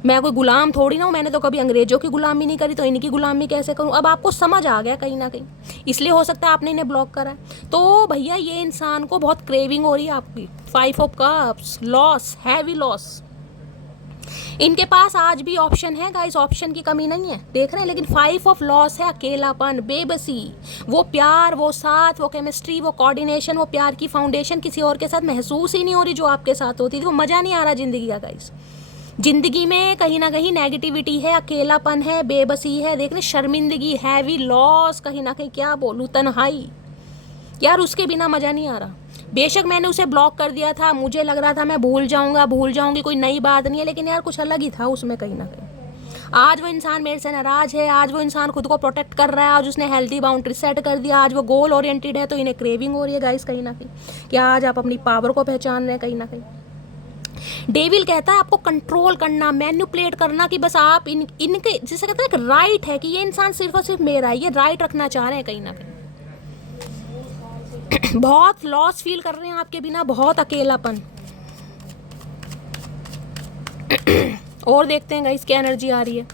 मैं कोई गुलाम थोड़ी ना हूँ, मैंने तो कभी अंग्रेजों की गुलामी नहीं करी, तो इनकी गुलामी कैसे करूँ? अब आपको समझ आ गया कहीं ना कहीं, इसलिए हो सकता है आपने इन्हें ब्लॉक करा है। तो भैया ये इंसान को बहुत क्रेविंग हो रही है आपकी। 5 of cups, loss, heavy loss. इनके पास आज भी ऑप्शन है गाइस, ऑप्शन की कमी नहीं है, देख रहे हैं, लेकिन 5 ऑफ लॉस है, अकेलापन, बेबसी। वो प्यार, वो साथ, वो केमिस्ट्री, वो कोऑर्डिनेशन, वो प्यार की फाउंडेशन किसी और के साथ महसूस ही नहीं हो रही जो आपके साथ होती थी। वो मज़ा नहीं आ रहा जिंदगी का गाइस। जिंदगी में कहीं ना कहीं नेगेटिविटी है, अकेलापन है, बेबसी है, देख रहे, शर्मिंदगी, हैवी लॉस, कहीं ना कहीं क्या बोलूँ, तन्हाई। यार उसके बिना मज़ा नहीं आ रहा। बेशक मैंने उसे ब्लॉक कर दिया था, मुझे लग रहा था मैं भूल जाऊंगी, कोई नई बात नहीं है, लेकिन यार कुछ अलग ही था उसमें कहीं ना कहीं। आज वो इंसान मेरे से नाराज़ है, आज वो इंसान खुद को प्रोटेक्ट कर रहा है, आज उसने हेल्दी बाउंड्री सेट कर दिया, आज वो गोल ओरिएंटेड है, तो इन्हें क्रेविंग हो रही है गाइस कहीं ना कहीं कि आज आप अपनी पावर को पहचान रहे हैं कहीं ना कहीं। डेविल कहता है आपको कंट्रोल करना, मैनिपुलेट करना, कि बस आप इनके जैसे कहते हैं कि राइट है कि ये इंसान सिर्फ और सिर्फ मेरा है, ये राइट रखना चाह रहे हैं कहीं ना कहीं। बहुत लॉस फील कर रहे हैं आपके बिना, बहुत अकेलापन। और देखते हैं गाइस क्या एनर्जी आ रही है।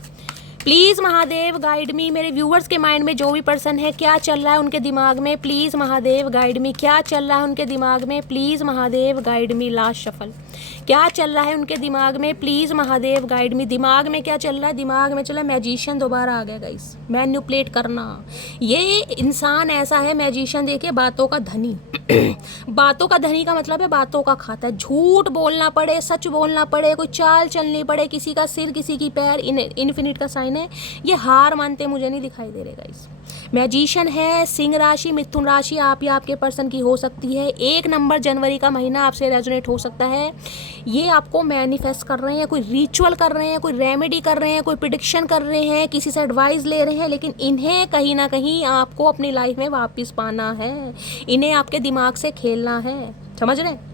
प्लीज़ महादेव गाइड मी। मेरे व्यूवर्स के माइंड में जो भी पर्सन है, क्या चल रहा है उनके दिमाग में, प्लीज़ महादेव गाइड मी। क्या चल रहा है उनके दिमाग में, please Mahadev guide me. Last shuffle, क्या चल रहा है उनके दिमाग में, प्लीज़ महादेव गाइड मी। दिमाग में क्या चल रहा है? दिमाग में चल रहा है मैजिशियन दोबारा आ गया गाइस, मैनिपुलेट करना। ये इंसान ऐसा है मैजिशियन, देखिए बातों का धनी। बातों का धनी का मतलब है बातों का खाता है। झूठ बोलना पड़े, सच बोलना पड़े, कोई चाल चलनी पड़े, किसी का सिर किसी की पैर, इन्फिनिट का साइन है। ये हार मानते मुझे नहीं दिखाई दे रहे गाइस। मैजिशियन है, सिंह राशि, मिथुन राशि आप या आपके पर्सन की हो सकती है। 1 नंबर जनवरी का महीना आपसे रेजोनेट हो सकता है। ये आपको मैनिफेस्ट कर रहे हैं, कोई रिचुअल कर रहे हैं, कोई रेमेडी कर रहे हैं, कोई प्रिडिक्शन कर रहे हैं, किसी से एडवाइस ले रहे हैं, लेकिन इन्हें कहीं ना कहीं आपको अपनी लाइफ में वापस पाना है। इन्हें आपके दिमाग से खेलना है, समझ रहे हैं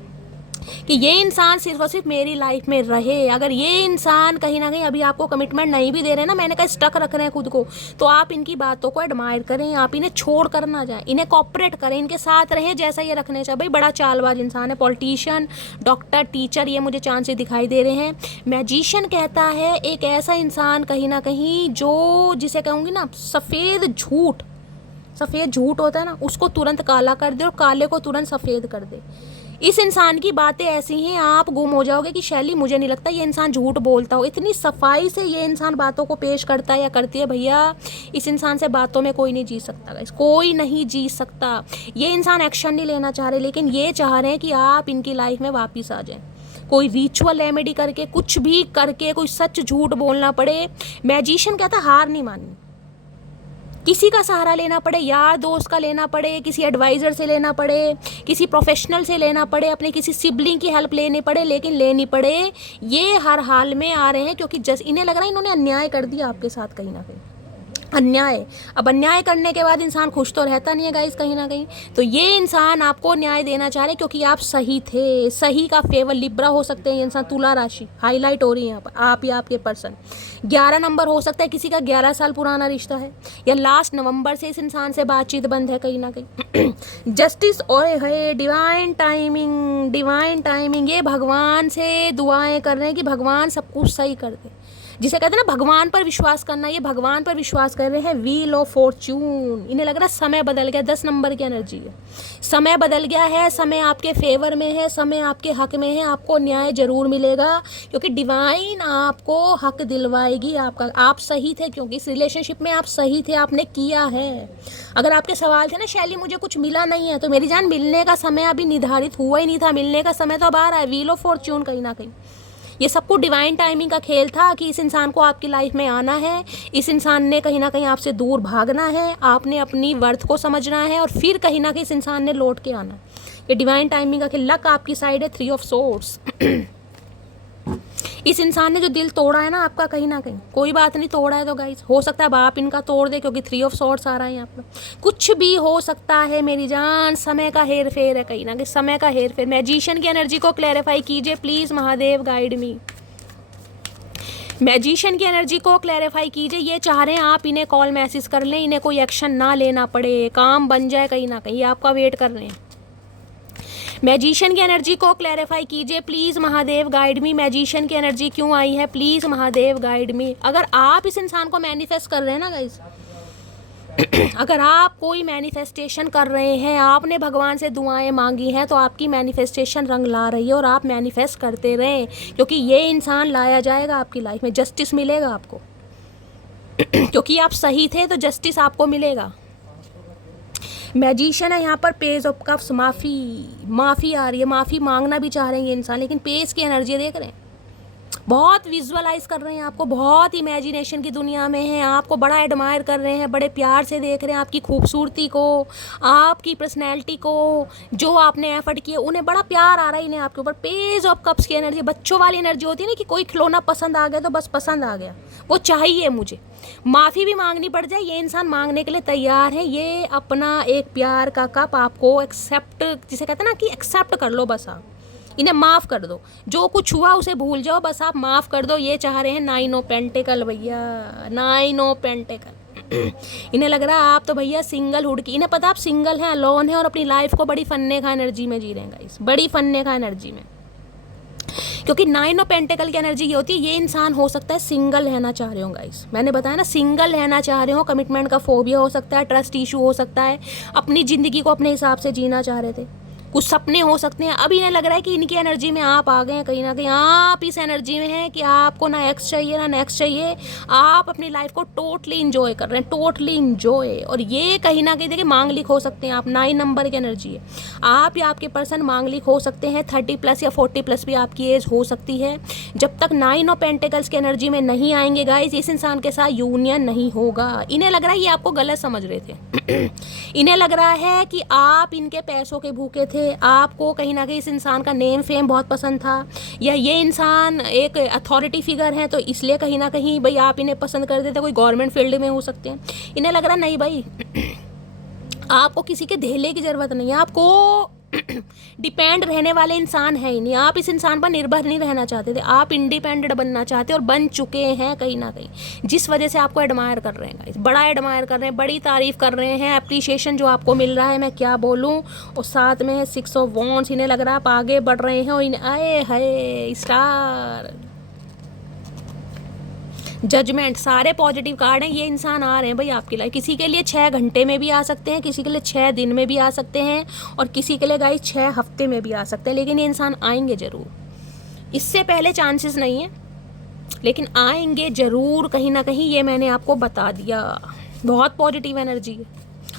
कि ये इंसान सिर्फ और सिर्फ मेरी लाइफ में रहे। अगर ये इंसान कहीं ना कहीं अभी आपको कमिटमेंट नहीं भी दे रहे ना, मैंने कहा स्टक रख रहे हैं खुद को, तो आप इनकी बातों को एडमायर करें, आप इन्हें छोड़ कर ना जाए, इन्हें कॉपरेट करें, इनके साथ रहें जैसा ये रखने चाहिए। भाई बड़ा चालबाज इंसान है, पॉलिटिशियन, डॉक्टर, टीचर, ये मुझे चांसेस दिखाई दे रहे हैं। मैजिशियन कहता है एक ऐसा इंसान कहीं ना कहीं जो, जिसे कहूँगी ना सफ़ेद झूठ होता है ना, उसको तुरंत काला कर दे और काले को तुरंत सफ़ेद कर दे। इस इंसान की बातें ऐसी हैं, आप गुम हो जाओगे कि शैली मुझे नहीं लगता ये इंसान झूठ बोलता हो। इतनी सफाई से ये इंसान बातों को पेश करता है या करती है, भैया इस इंसान से बातों में कोई नहीं जी सकता गाइस, कोई नहीं जी सकता। ये इंसान एक्शन नहीं लेना चाह रहे, लेकिन ये चाह रहे हैं कि आप इनकी लाइफ में वापस आ जाएं। कोई रिचुअल रेमेडी करके, कुछ भी करके, कोई सच झूठ बोलना पड़े। मैजिशियन कहता हार नहीं माननी, किसी का सहारा लेना पड़े, यार दोस्त का लेना पड़े, किसी एडवाइज़र से लेना पड़े, किसी प्रोफेशनल से लेना पड़े, अपने किसी सिबलिंग की हेल्प लेनी पड़े, लेकिन लेनी पड़े, ये हर हाल में आ रहे हैं क्योंकि जस्ट इन्हें लग रहा है इन्होंने अन्याय कर दिया आपके साथ कहीं ना कहीं। अन्याय, अब अन्याय करने के बाद इंसान खुश तो रहता नहीं है गाइस कहीं ना कहीं। तो ये इंसान आपको न्याय देना चाह रहे हैं क्योंकि आप सही थे। सही का फेवर लिब्रा हो सकते हैं ये इंसान, तुला राशि हाईलाइट हो रही है यहाँ पर, आप या आपके पर्सन। 11 नंबर हो सकता है, किसी का 11 साल पुराना रिश्ता है, या लास्ट नवंबर से इस इंसान से बातचीत बंद है कहीं ना कहीं। जस्टिस और है, डिवाइन टाइमिंग, ये भगवान से दुआएं कर रहे हैं कि भगवान सब कुछ सही कर दे। जिसे कहते हैं ना भगवान पर विश्वास करना, ये भगवान पर विश्वास कर रहे हैं। व्हील ऑफ फॉर्च्यून, इन्हें लग रहा है समय बदल गया, 10 नंबर की एनर्जी है, समय बदल गया है, समय आपके फेवर में है, समय आपके हक में है, आपको न्याय जरूर मिलेगा क्योंकि डिवाइन आपको हक दिलवाएगी आपका। आप सही थे, क्योंकि इस रिलेशनशिप में आप सही थे, आपने किया है। अगर आपके सवाल थे ना शैली मुझे कुछ मिला नहीं है, तो मेरी जान मिलने का समय अभी निर्धारित हुआ ही नहीं था, मिलने का समय तो अब आ रहा है। व्हील ऑफ फॉर्च्यून कहीं ना कहीं ये सबको डिवाइन टाइमिंग का खेल था कि इस इंसान को आपकी लाइफ में आना है, इस इंसान ने कहीं ना कहीं आपसे दूर भागना है, आपने अपनी वर्थ को समझना है और फिर कहीं ना कहीं इस इंसान ने लौट के आना। ये डिवाइन टाइमिंग का खेल। लक आपकी साइड है, 3 ऑफ सोर्ड्स। इस इंसान ने जो दिल तोड़ा है ना आपका कहीं ना कहीं, कोई बात नहीं, तोड़ा है तो गाइस हो सकता है बाप इनका तोड़ दे क्योंकि 3 ऑफ सॉर्ड्स आ रहा है यहाँ पर। कुछ भी हो सकता है मेरी जान, समय का हेर फेर है कहीं ना कहीं, समय का हेर फेर। मैजिशियन की एनर्जी को क्लैरिफाई कीजिए please Mahadev guide me. Magician की एनर्जी को क्लैरिफाई कीजिए। ये चाह रहे हैं आप इन्हें कॉल मैसेज कर लें, इन्हें कोई एक्शन ना लेना पड़े, काम बन जाए कहीं ना कहीं, आपका वेट कर रहे हैं। मैजिशियन की एनर्जी को क्लैरिफाई कीजिए please Mahadev guide me. Magician की एनर्जी क्यों आई है, प्लीज़ महादेव गाइड मी। अगर आप इस इंसान को मैनिफेस्ट कर रहे हैं ना गाइस, अगर आप कोई मैनिफेस्टेशन कर रहे हैं, आपने भगवान से दुआएं मांगी हैं, तो आपकी मैनिफेस्टेशन रंग ला रही है और आप मैनिफेस्ट करते रहें क्योंकि ये इंसान लाया जाएगा आपकी लाइफ में, जस्टिस मिलेगा आपको। क्योंकि आप सही थे तो जस्टिस आपको मिलेगा। मैजिशियन है यहाँ पर, पेज ऑफ कप्स, माफ़ी आ रही है, माफ़ी मांगना भी चाह रहे हैं ये इंसान, लेकिन पेज की एनर्जी देख रहे हैं, बहुत विजुअलाइज कर रहे हैं आपको, बहुत इमेजिनेशन की दुनिया में हैं, आपको बड़ा एडमायर कर रहे हैं, बड़े प्यार से देख रहे हैं आपकी खूबसूरती को, आपकी पर्सनैलिटी को, जो आपने एफर्ट किए, उन्हें बड़ा प्यार आ रहा है इन्हें आपके ऊपर। पेज ऑफ कप्स की एनर्जी बच्चों वाली एनर्जी होती है ना कि कोई खिलौना पसंद आ गया तो बस पसंद आ गया, वो चाहिए मुझे, माफ़ी भी मांगनी पड़ जाए, ये इंसान मांगने के लिए तैयार है। ये अपना एक प्यार का कप आपको एक्सेप्ट, जिसे कहते हैं ना कि एक्सेप्ट कर लो बस आप, इन्हें माफ़ कर दो, जो कुछ हुआ उसे भूल जाओ, बस आप माफ़ कर दो। ये चाह रहे हैं 9 ऑफ पेंटिकल भैया, 9 ऑफ पेंटिकल। इन्हें लग रहा है आप तो भैया सिंगल हुड की, इन्हें पता आप सिंगल हैं, अलोन हैं और अपनी लाइफ को बड़ी फन्ने का एनर्जी में जी रहे हैं गाइस, बड़ी फन्ने का एनर्जी में। क्योंकि 9 ऑफ पेंटिकल की एनर्जी ये होती है, ये इंसान हो सकता है सिंगल रहना चाह रहे हो गाइस, मैंने बताया ना, सिंगल रहना चाह रहे हो, कमिटमेंट का फोबिया हो सकता है, ट्रस्ट इशू हो सकता है, अपनी ज़िंदगी को अपने हिसाब से जीना चाह रहे थे, कुछ सपने हो सकते हैं। अब इन्हें लग रहा है कि इनकी एनर्जी में आप आ गए हैं, कहीं ना कहीं आप इस एनर्जी में हैं कि आपको ना एक्स चाहिए ना नेक्स्ट चाहिए, आप अपनी लाइफ को टोटली इंजॉय कर रहे हैं, टोटली इंजॉय। और ये कहीं ना कहीं देखिए मांगलिक हो सकते हैं आप, 9 नंबर की एनर्जी है, आप या आपके पर्सन मांगलिक हो सकते हैं, 30+ या 40+ भी आपकी एज हो सकती है। जब तक 9 ऑफ पेंटिकल्स की एनर्जी में नहीं आएंगे गाइस, इस इंसान के साथ यूनियन नहीं होगा। इन्हें लग रहा है ये आपको गलत समझ रहे थे इन्हें लग रहा है कि आप इनके पैसों के भूखे थे, आपको कहीं ना कहीं इस इंसान का नेम फेम बहुत पसंद था, या ये इंसान एक अथॉरिटी फिगर है तो इसलिए कहीं ना कहीं भाई आप इन्हें पसंद करते थे, कोई गवर्नमेंट फील्ड में हो सकते हैं। इन्हें लग रहा नहीं भाई आपको किसी के धेले की ज़रूरत नहीं है, आपको डिपेंड रहने वाले इंसान है ही नहीं, आप इस इंसान पर निर्भर नहीं रहना चाहते थे, आप इंडिपेंडेंट बनना चाहते और बन चुके हैं कहीं ना कहीं, जिस वजह से आपको एडमायर कर रहे हैं गाइस, बड़ा एडमायर कर रहे हैं, बड़ी तारीफ़ कर रहे हैं, अप्रिशिएशन जो आपको मिल रहा है मैं क्या बोलूँ। और साथ में 6 ऑफ वॉन्ड्स, इन्हें लग रहा है आप आगे बढ़ रहे हैं, और इन्हें आए है स्टार, जजमेंट, सारे पॉजिटिव कार्ड हैं। ये इंसान आ रहे हैं भाई आपकी लाइफ, किसी के लिए 6 घंटे में भी आ सकते हैं, किसी के लिए 6 दिन में भी आ सकते हैं, और किसी के लिए गाइस 6 हफ्ते में भी आ सकते हैं, लेकिन ये इंसान आएंगे ज़रूर। इससे पहले चांसेस नहीं है, लेकिन आएंगे ज़रूर कहीं ना कहीं, ये मैंने आपको बता दिया। बहुत पॉजिटिव एनर्जी है,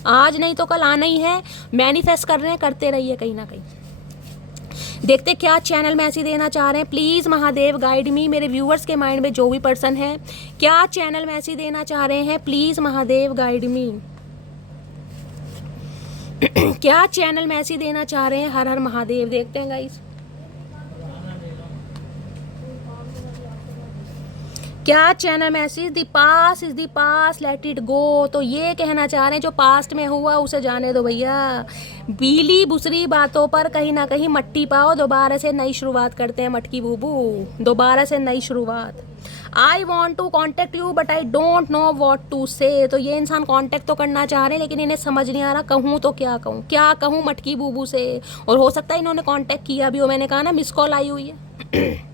आज नहीं तो कल आना ही है, मैनिफेस्ट कर रहे हैं, करते रहिए कहीं ना कहीं। देखते क्या चैनल मैसेज देना चाह रहे हैं, प्लीज़ महादेव गाइड मी। मेरे व्यूअर्स के माइंड में जो भी पर्सन है, क्या चैनल मैसेज देना चाह रहे हैं, प्लीज़ महादेव गाइड मी। क्या चैनल मैसेज देना चाह रहे हैं, हर हर महादेव। देखते हैं गाइस क्या channel message, the pass is the pass, let it go. तो ये कहना चाह रहे हैं जो पास्ट में हुआ उसे जाने दो भैया, बीली बुसरी बातों पर कहीं ना कहीं मट्टी पाओ, दोबारा से नई शुरुआत करते हैं मटकी बूबू, दोबारा से नई शुरुआत। I want to contact you but I don't know what to say. तो ये इंसान कॉन्टेक्ट तो करना चाह रहे हैं, लेकिन इन्हें समझ नहीं आ रहा कहूँ तो क्या कहूँ, क्या कहूँ मटकी बूबू से। और हो सकता है इन्होंने कॉन्टेक्ट किया भी हो, मैंने कहा ना मिस कॉल आई हुई है।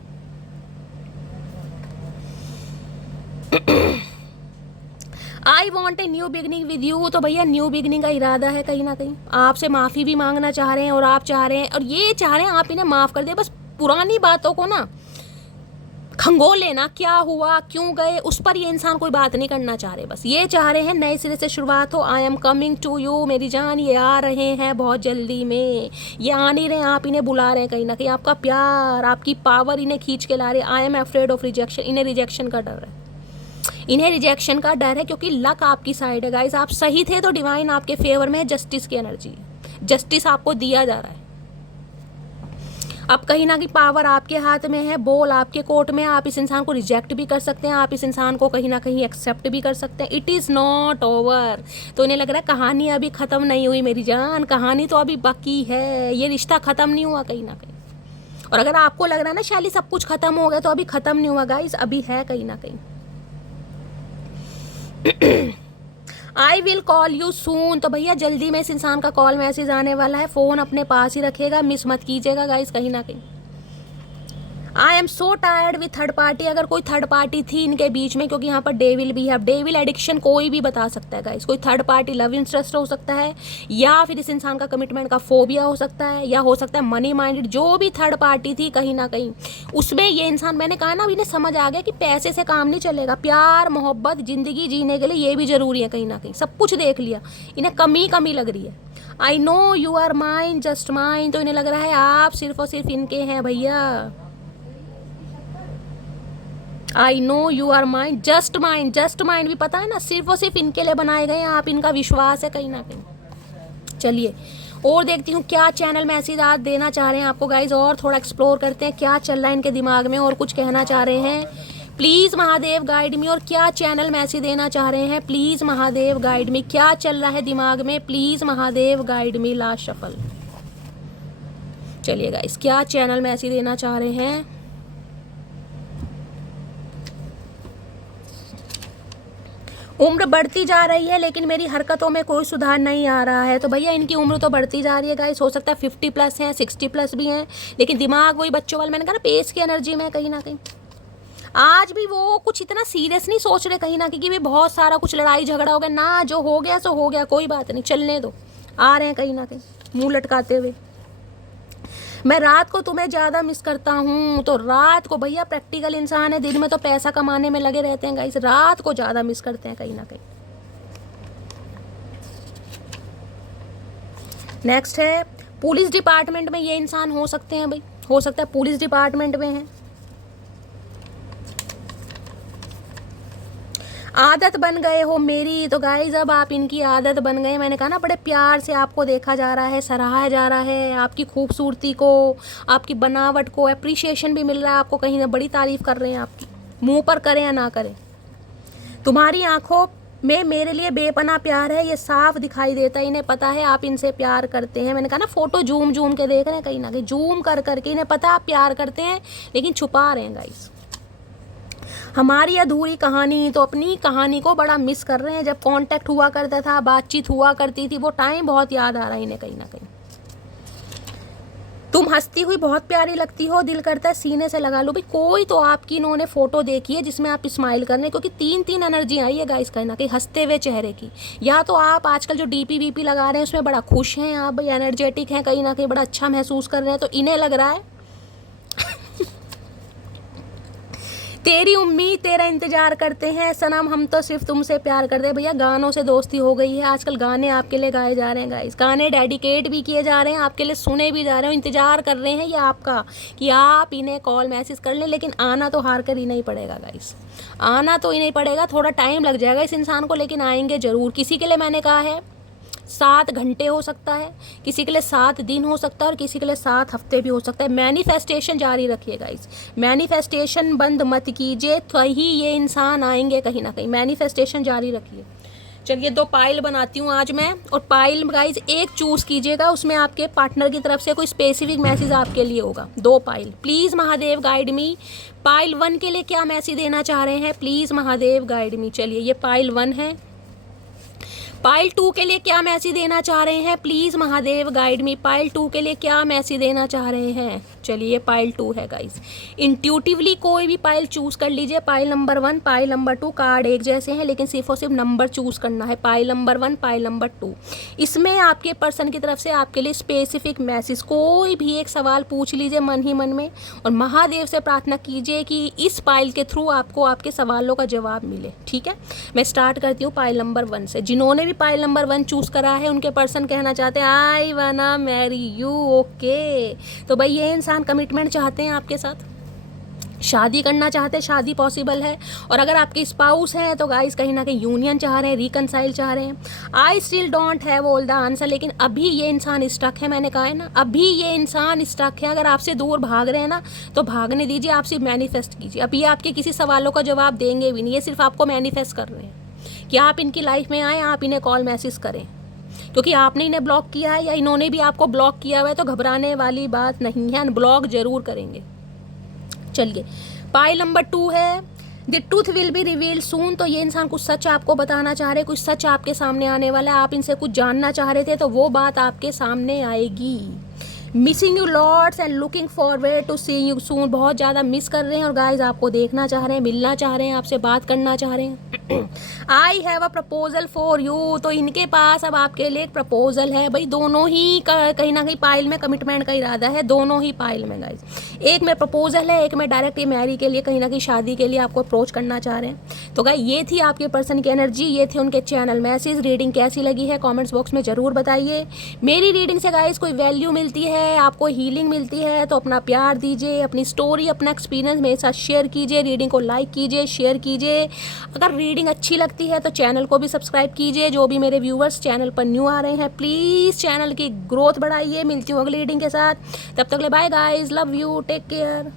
I want a new beginning with you. तो भैया न्यू बिगनिंग का इरादा है, कहीं ना कहीं आपसे माफ़ी भी मांगना चाह रहे हैं, और आप चाह रहे हैं और ये चाह रहे हैं आप इन्हें माफ़ कर दे, बस पुरानी बातों को ना खंगोल लेना, क्या हुआ क्यों गए उस पर ये इंसान कोई बात नहीं करना चाह रहे, बस ये चाह रहे हैं नए सिरे से शुरुआत हो। I am coming to you मेरी जान, ये आ रहे हैं बहुत जल्दी में, ये आ नहीं रहे, आप इन्हें बुला रहे हैं, कहीं ना कहीं आपका प्यार आपकी पावर इन्हें खींच के ला रहे हैं। I am afraid of rejection, इन्हें रिजेक्शन का डर है, इन्हें रिजेक्शन का डर है, क्योंकि लक आपकी साइड है गाइस, आप सही थे तो डिवाइन आपके फेवर में है, जस्टिस की एनर्जी है, जस्टिस आपको दिया जा रहा है। अब कहीं ना कहीं पावर आपके हाथ में है, बोल आपके कोर्ट में है, आप इस इंसान को रिजेक्ट भी कर सकते हैं, आप इस इंसान को कहीं ना कहीं एक्सेप्ट भी कर सकते हैं। It is not over. तो इन्हें लग रहा है कहानी अभी ख़त्म नहीं हुई मेरी जान, कहानी तो अभी बाकी है, ये रिश्ता ख़त्म नहीं हुआ कहीं ना कहीं। और अगर आपको लग रहा है ना शैली सब कुछ ख़त्म हो गया, तो अभी ख़त्म नहीं हुआ गाइस, अभी है कहीं ना कहीं। I will call you soon. तो भैया जल्दी में इस इंसान का कॉल मैसेज आने वाला है, फ़ोन अपने पास ही रखिएगा, मिस मत कीजिएगा गाइस कहीं ना कहीं। I am so tired with third party. अगर कोई थर्ड पार्टी थी इनके बीच में, क्योंकि यहाँ पर डेविल भी है, डेविल एडिक्शन कोई भी बता सकता है गाइस, कोई थर्ड पार्टी लव इंटरेस्ट हो सकता है, या फिर इस इंसान का कमिटमेंट का फोबिया हो सकता है, या हो सकता है मनी माइंडेड, जो भी थर्ड पार्टी थी कहीं ना कहीं उसमें ये इंसान, मैंने कहा ना, इन्हें समझ आ गया कि पैसे से काम नहीं चलेगा, प्यार मोहब्बत ज़िंदगी जीने के लिए ये भी ज़रूरी है, कहीं ना कहीं सब कुछ देख लिया, इन्हें कमी कमी लग रही है। I know you are mine just mine. तो इन्हें लग रहा है आप सिर्फ और सिर्फ इनके हैं भैया। I know you are mind just mind, just mind भी पता है ना, सिर्फ और सिर्फ इनके लिए बनाए गए हैं, आप इनका विश्वास है कहीं ना कहीं। चलिए और देखती हूँ क्या चैनल मैसेज आज देना चाह रहे हैं आपको गाइज, और थोड़ा एक्सप्लोर करते हैं क्या चल रहा है इनके दिमाग में, और कुछ कहना चाह रहे हैं, प्लीज़ महादेव गाइड मी। और क्या चैनल मैसेज देना चाह रहे हैं, प्लीज़ महादेव गाइड मी। क्या चल रहा है दिमाग में, please Mahadev guide me. Last shuffle, चलिए गाइस, क्या चैनल मैसेज देना चाह रहे हैं? उम्र बढ़ती जा रही है लेकिन मेरी हरकतों में कोई सुधार नहीं आ रहा है। तो भैया इनकी उम्र तो बढ़ती जा रही है गाइस, हो सकता है 50+ हैं, 60+ भी हैं, लेकिन दिमाग वही बच्चों वाला, मैंने कहा ना पेस की एनर्जी में कहीं ना कहीं। आज भी वो कुछ इतना सीरियस नहीं सोच रहे कहीं ना कहीं कि भाई बहुत सारा कुछ लड़ाई झगड़ा हो गया ना, जो हो गया सो हो गया, कोई बात नहीं, चलने दो। आ रहे हैं कहीं ना कहीं मुंह लटकाते हुए। मैं रात को तुम्हें ज़्यादा मिस करता हूँ। तो रात को भैया प्रैक्टिकल इंसान है, दिन में तो पैसा कमाने में लगे रहते हैं गाइस, रात को ज़्यादा मिस करते हैं कहीं ना कहीं। नेक्स्ट है पुलिस डिपार्टमेंट में ये इंसान हो सकते हैं भाई, हो सकता है पुलिस डिपार्टमेंट में है। आदत बन गए हो मेरी। तो गाइज अब आप इनकी आदत बन गए। मैंने कहा ना बड़े प्यार से आपको देखा जा रहा है, सराहा जा रहा है, आपकी खूबसूरती को, आपकी बनावट को अप्रिशिएशन भी मिल रहा है आपको, कहीं ना बड़ी तारीफ कर रहे हैं आपकी, मुंह पर करें या ना करें। तुम्हारी आंखों में मेरे लिए बेपनाह प्यार है, ये साफ दिखाई देता है। इन्हें पता है आप इनसे प्यार करते हैं। मैंने कहा ना फोटो जूम के देख रहे हैं कहीं ना कहीं, जूम कर करके इन्हें पता आप प्यार करते हैं लेकिन छुपा रहे हैं गाइस। हमारी अधूरी कहानी, तो अपनी कहानी को बड़ा मिस कर रहे हैं। जब कांटेक्ट हुआ करता था, बातचीत हुआ करती थी, वो टाइम बहुत याद आ रहा है इन्हें कहीं ना कहीं। तुम हंसती हुई बहुत प्यारी लगती हो, दिल करता है सीने से लगा लो। भाई कोई तो आपकी इन्होंने फोटो देखी है जिसमें आप स्माइल कर रहे हैं, क्योंकि 3 एनर्जी आई है गाइस कहीं ना कहीं हंसते हुए चेहरे की। या तो आप आजकल जो डीपी वीपी लगा रहे हैं उसमें बड़ा खुश हैं आप, भाई एनर्जेटिक हैं कहीं ना कहीं, बड़ा अच्छा महसूस कर रहे हैं, तो इन्हें लग रहा है तेरी उम्मीद तेरा इंतजार करते हैं सनम, हम तो सिर्फ तुमसे प्यार करते हैं। भैया गानों से दोस्ती हो गई है, आजकल गाने आपके लिए गाए जा रहे हैं गाइस, गाने डेडिकेट भी किए जा रहे हैं आपके लिए, सुने भी जा रहे हैं, इंतजार कर रहे हैं ये आपका कि आप इन्हें कॉल मैसेज कर लें। लेकिन आना तो हार कर ही नहीं पड़ेगा गाइस, आना तो ही नहीं पड़ेगा, थोड़ा टाइम लग जाएगा इस इंसान को, लेकिन आएंगे ज़रूर। किसी के लिए मैंने कहा है 7 घंटे हो सकता है, किसी के लिए 7 दिन हो सकता है, और किसी के लिए 7 हफ्ते भी हो सकता है। मैनिफेस्टेशन जारी रखिएगा इस, मैनिफेस्टेशन बंद मत कीजिए, तो ही ये इंसान आएंगे कहीं ना कहीं। मैनिफेस्टेशन जारी रखिए। चलिए 2 पाइल बनाती हूँ आज मैं, और पाइल गाइज एक चूज़ कीजिएगा, उसमें आपके पार्टनर की तरफ से कोई स्पेसिफिक मैसेज आपके लिए होगा। 2 pile please Mahadev guide me. Pile 1 के लिए क्या मैसेज देना चाह रहे हैं, प्लीज़ महादेव गाइड मी। चलिए ये पाइल 1 है। पाइल 2 के लिए क्या मैसेज देना चाह रहे हैं, please Mahadev guide me. Pile 2 के लिए क्या मैसेज देना चाह रहे हैं, चलिए ये पाइल 2 है गाइस। इंट्यूटिवली कोई भी पाइल चूज़ कर लीजिए, pile number 1 pile number 2 card एक जैसे हैं, लेकिन सिर्फ और सिर्फ नंबर चूज़ करना है, पाइल नंबर 1 पाइल नंबर 2। इसमें आपके पर्सन की तरफ से आपके लिए स्पेसिफिक मैसेज, कोई भी एक सवाल पूछ लीजिए मन ही मन में, और महादेव से प्रार्थना कीजिए कि इस पाइल के थ्रू आपको आपके सवालों का जवाब मिले। ठीक है, मैं स्टार्ट करती हूँ पाइल नंबर 1 से। जिन्होंने भी पाइल नंबर 1 चूज़ करा है उनके पर्सन कहना चाहते हैं आई वाना मैरी यू। ओके, तो भाई ये इंसान कमिटमेंट चाहते हैं आपके साथ, शादी करना चाहते हैं, शादी पॉसिबल है। और अगर आपके स्पाउस हैं तो गाइस कहीं ना कहीं यूनियन चाह रहे हैं, रिकनसाइल चाह रहे हैं। I still don't have all the answer, लेकिन अभी ये इंसान स्टक है। मैंने कहा है ना अभी ये इंसान स्टक है। अगर आपसे दूर भाग रहे हैं ना तो भागने दीजिए, आप सिर्फ मैनिफेस्ट कीजिए। अभी आपके किसी सवालों का जवाब देंगे भी नहीं, ये सिर्फ आपको मैनिफेस्ट कर रहे हैं कि आप इनकी लाइफ में आएँ, आप इन्हें कॉल मैसेज करें, क्योंकि आपने इन्हें ब्लॉक किया है या इन्होंने भी आपको ब्लॉक किया हुआ है, तो घबराने वाली बात नहीं है, अनब्लॉक जरूर करेंगे। चलिए पाइल नंबर 2 है the truth will be revealed soon. तो ये इंसान कुछ सच आपको बताना चाह रहे हैं, कुछ सच आपके सामने आने वाला है, आप इनसे कुछ जानना चाह रहे थे तो वो बात आपके सामने आएगी। Missing you lots and looking forward to see you soon. बहुत ज़्यादा मिस कर रहे हैं और गाइज आपको देखना चाह रहे हैं, मिलना चाह रहे हैं, आपसे बात करना चाह रहे हैं। I have a proposal for you. तो इनके पास अब आपके लिए एक प्रपोजल है। भाई दोनों ही कहीं ना कहीं पाइल में कमिटमेंट का इरादा है, दोनों ही पाइल में गाइज। एक में प्रपोजल है, एक में डायरेक्ट मैरी के लिए, कहीं ना कहीं शादी के लिए आपको अप्रोच करना चाह रहे हैं। तो गाइज ये थी आपके पर्सन की एनर्जी, ये थे उनके चैनल मैसेज। रीडिंग कैसी लगी है कॉमेंट्स बॉक्स में ज़रूर बताइए। मेरी रीडिंग से गाइज कोई वैल्यू मिलती है, आपको हीलिंग मिलती है, तो अपना प्यार दीजिए, अपनी स्टोरी अपना एक्सपीरियंस मेरे साथ शेयर कीजिए, रीडिंग को लाइक कीजिए, शेयर कीजिए। अगर रीडिंग अच्छी लगती है तो चैनल को भी सब्सक्राइब कीजिए। जो भी मेरे व्यूवर्स चैनल पर न्यू आ रहे हैं प्लीज़ चैनल की ग्रोथ बढ़ाइए। मिलती हूँ अगली रीडिंग के साथ, तब तक ले bye guys, love you, take care.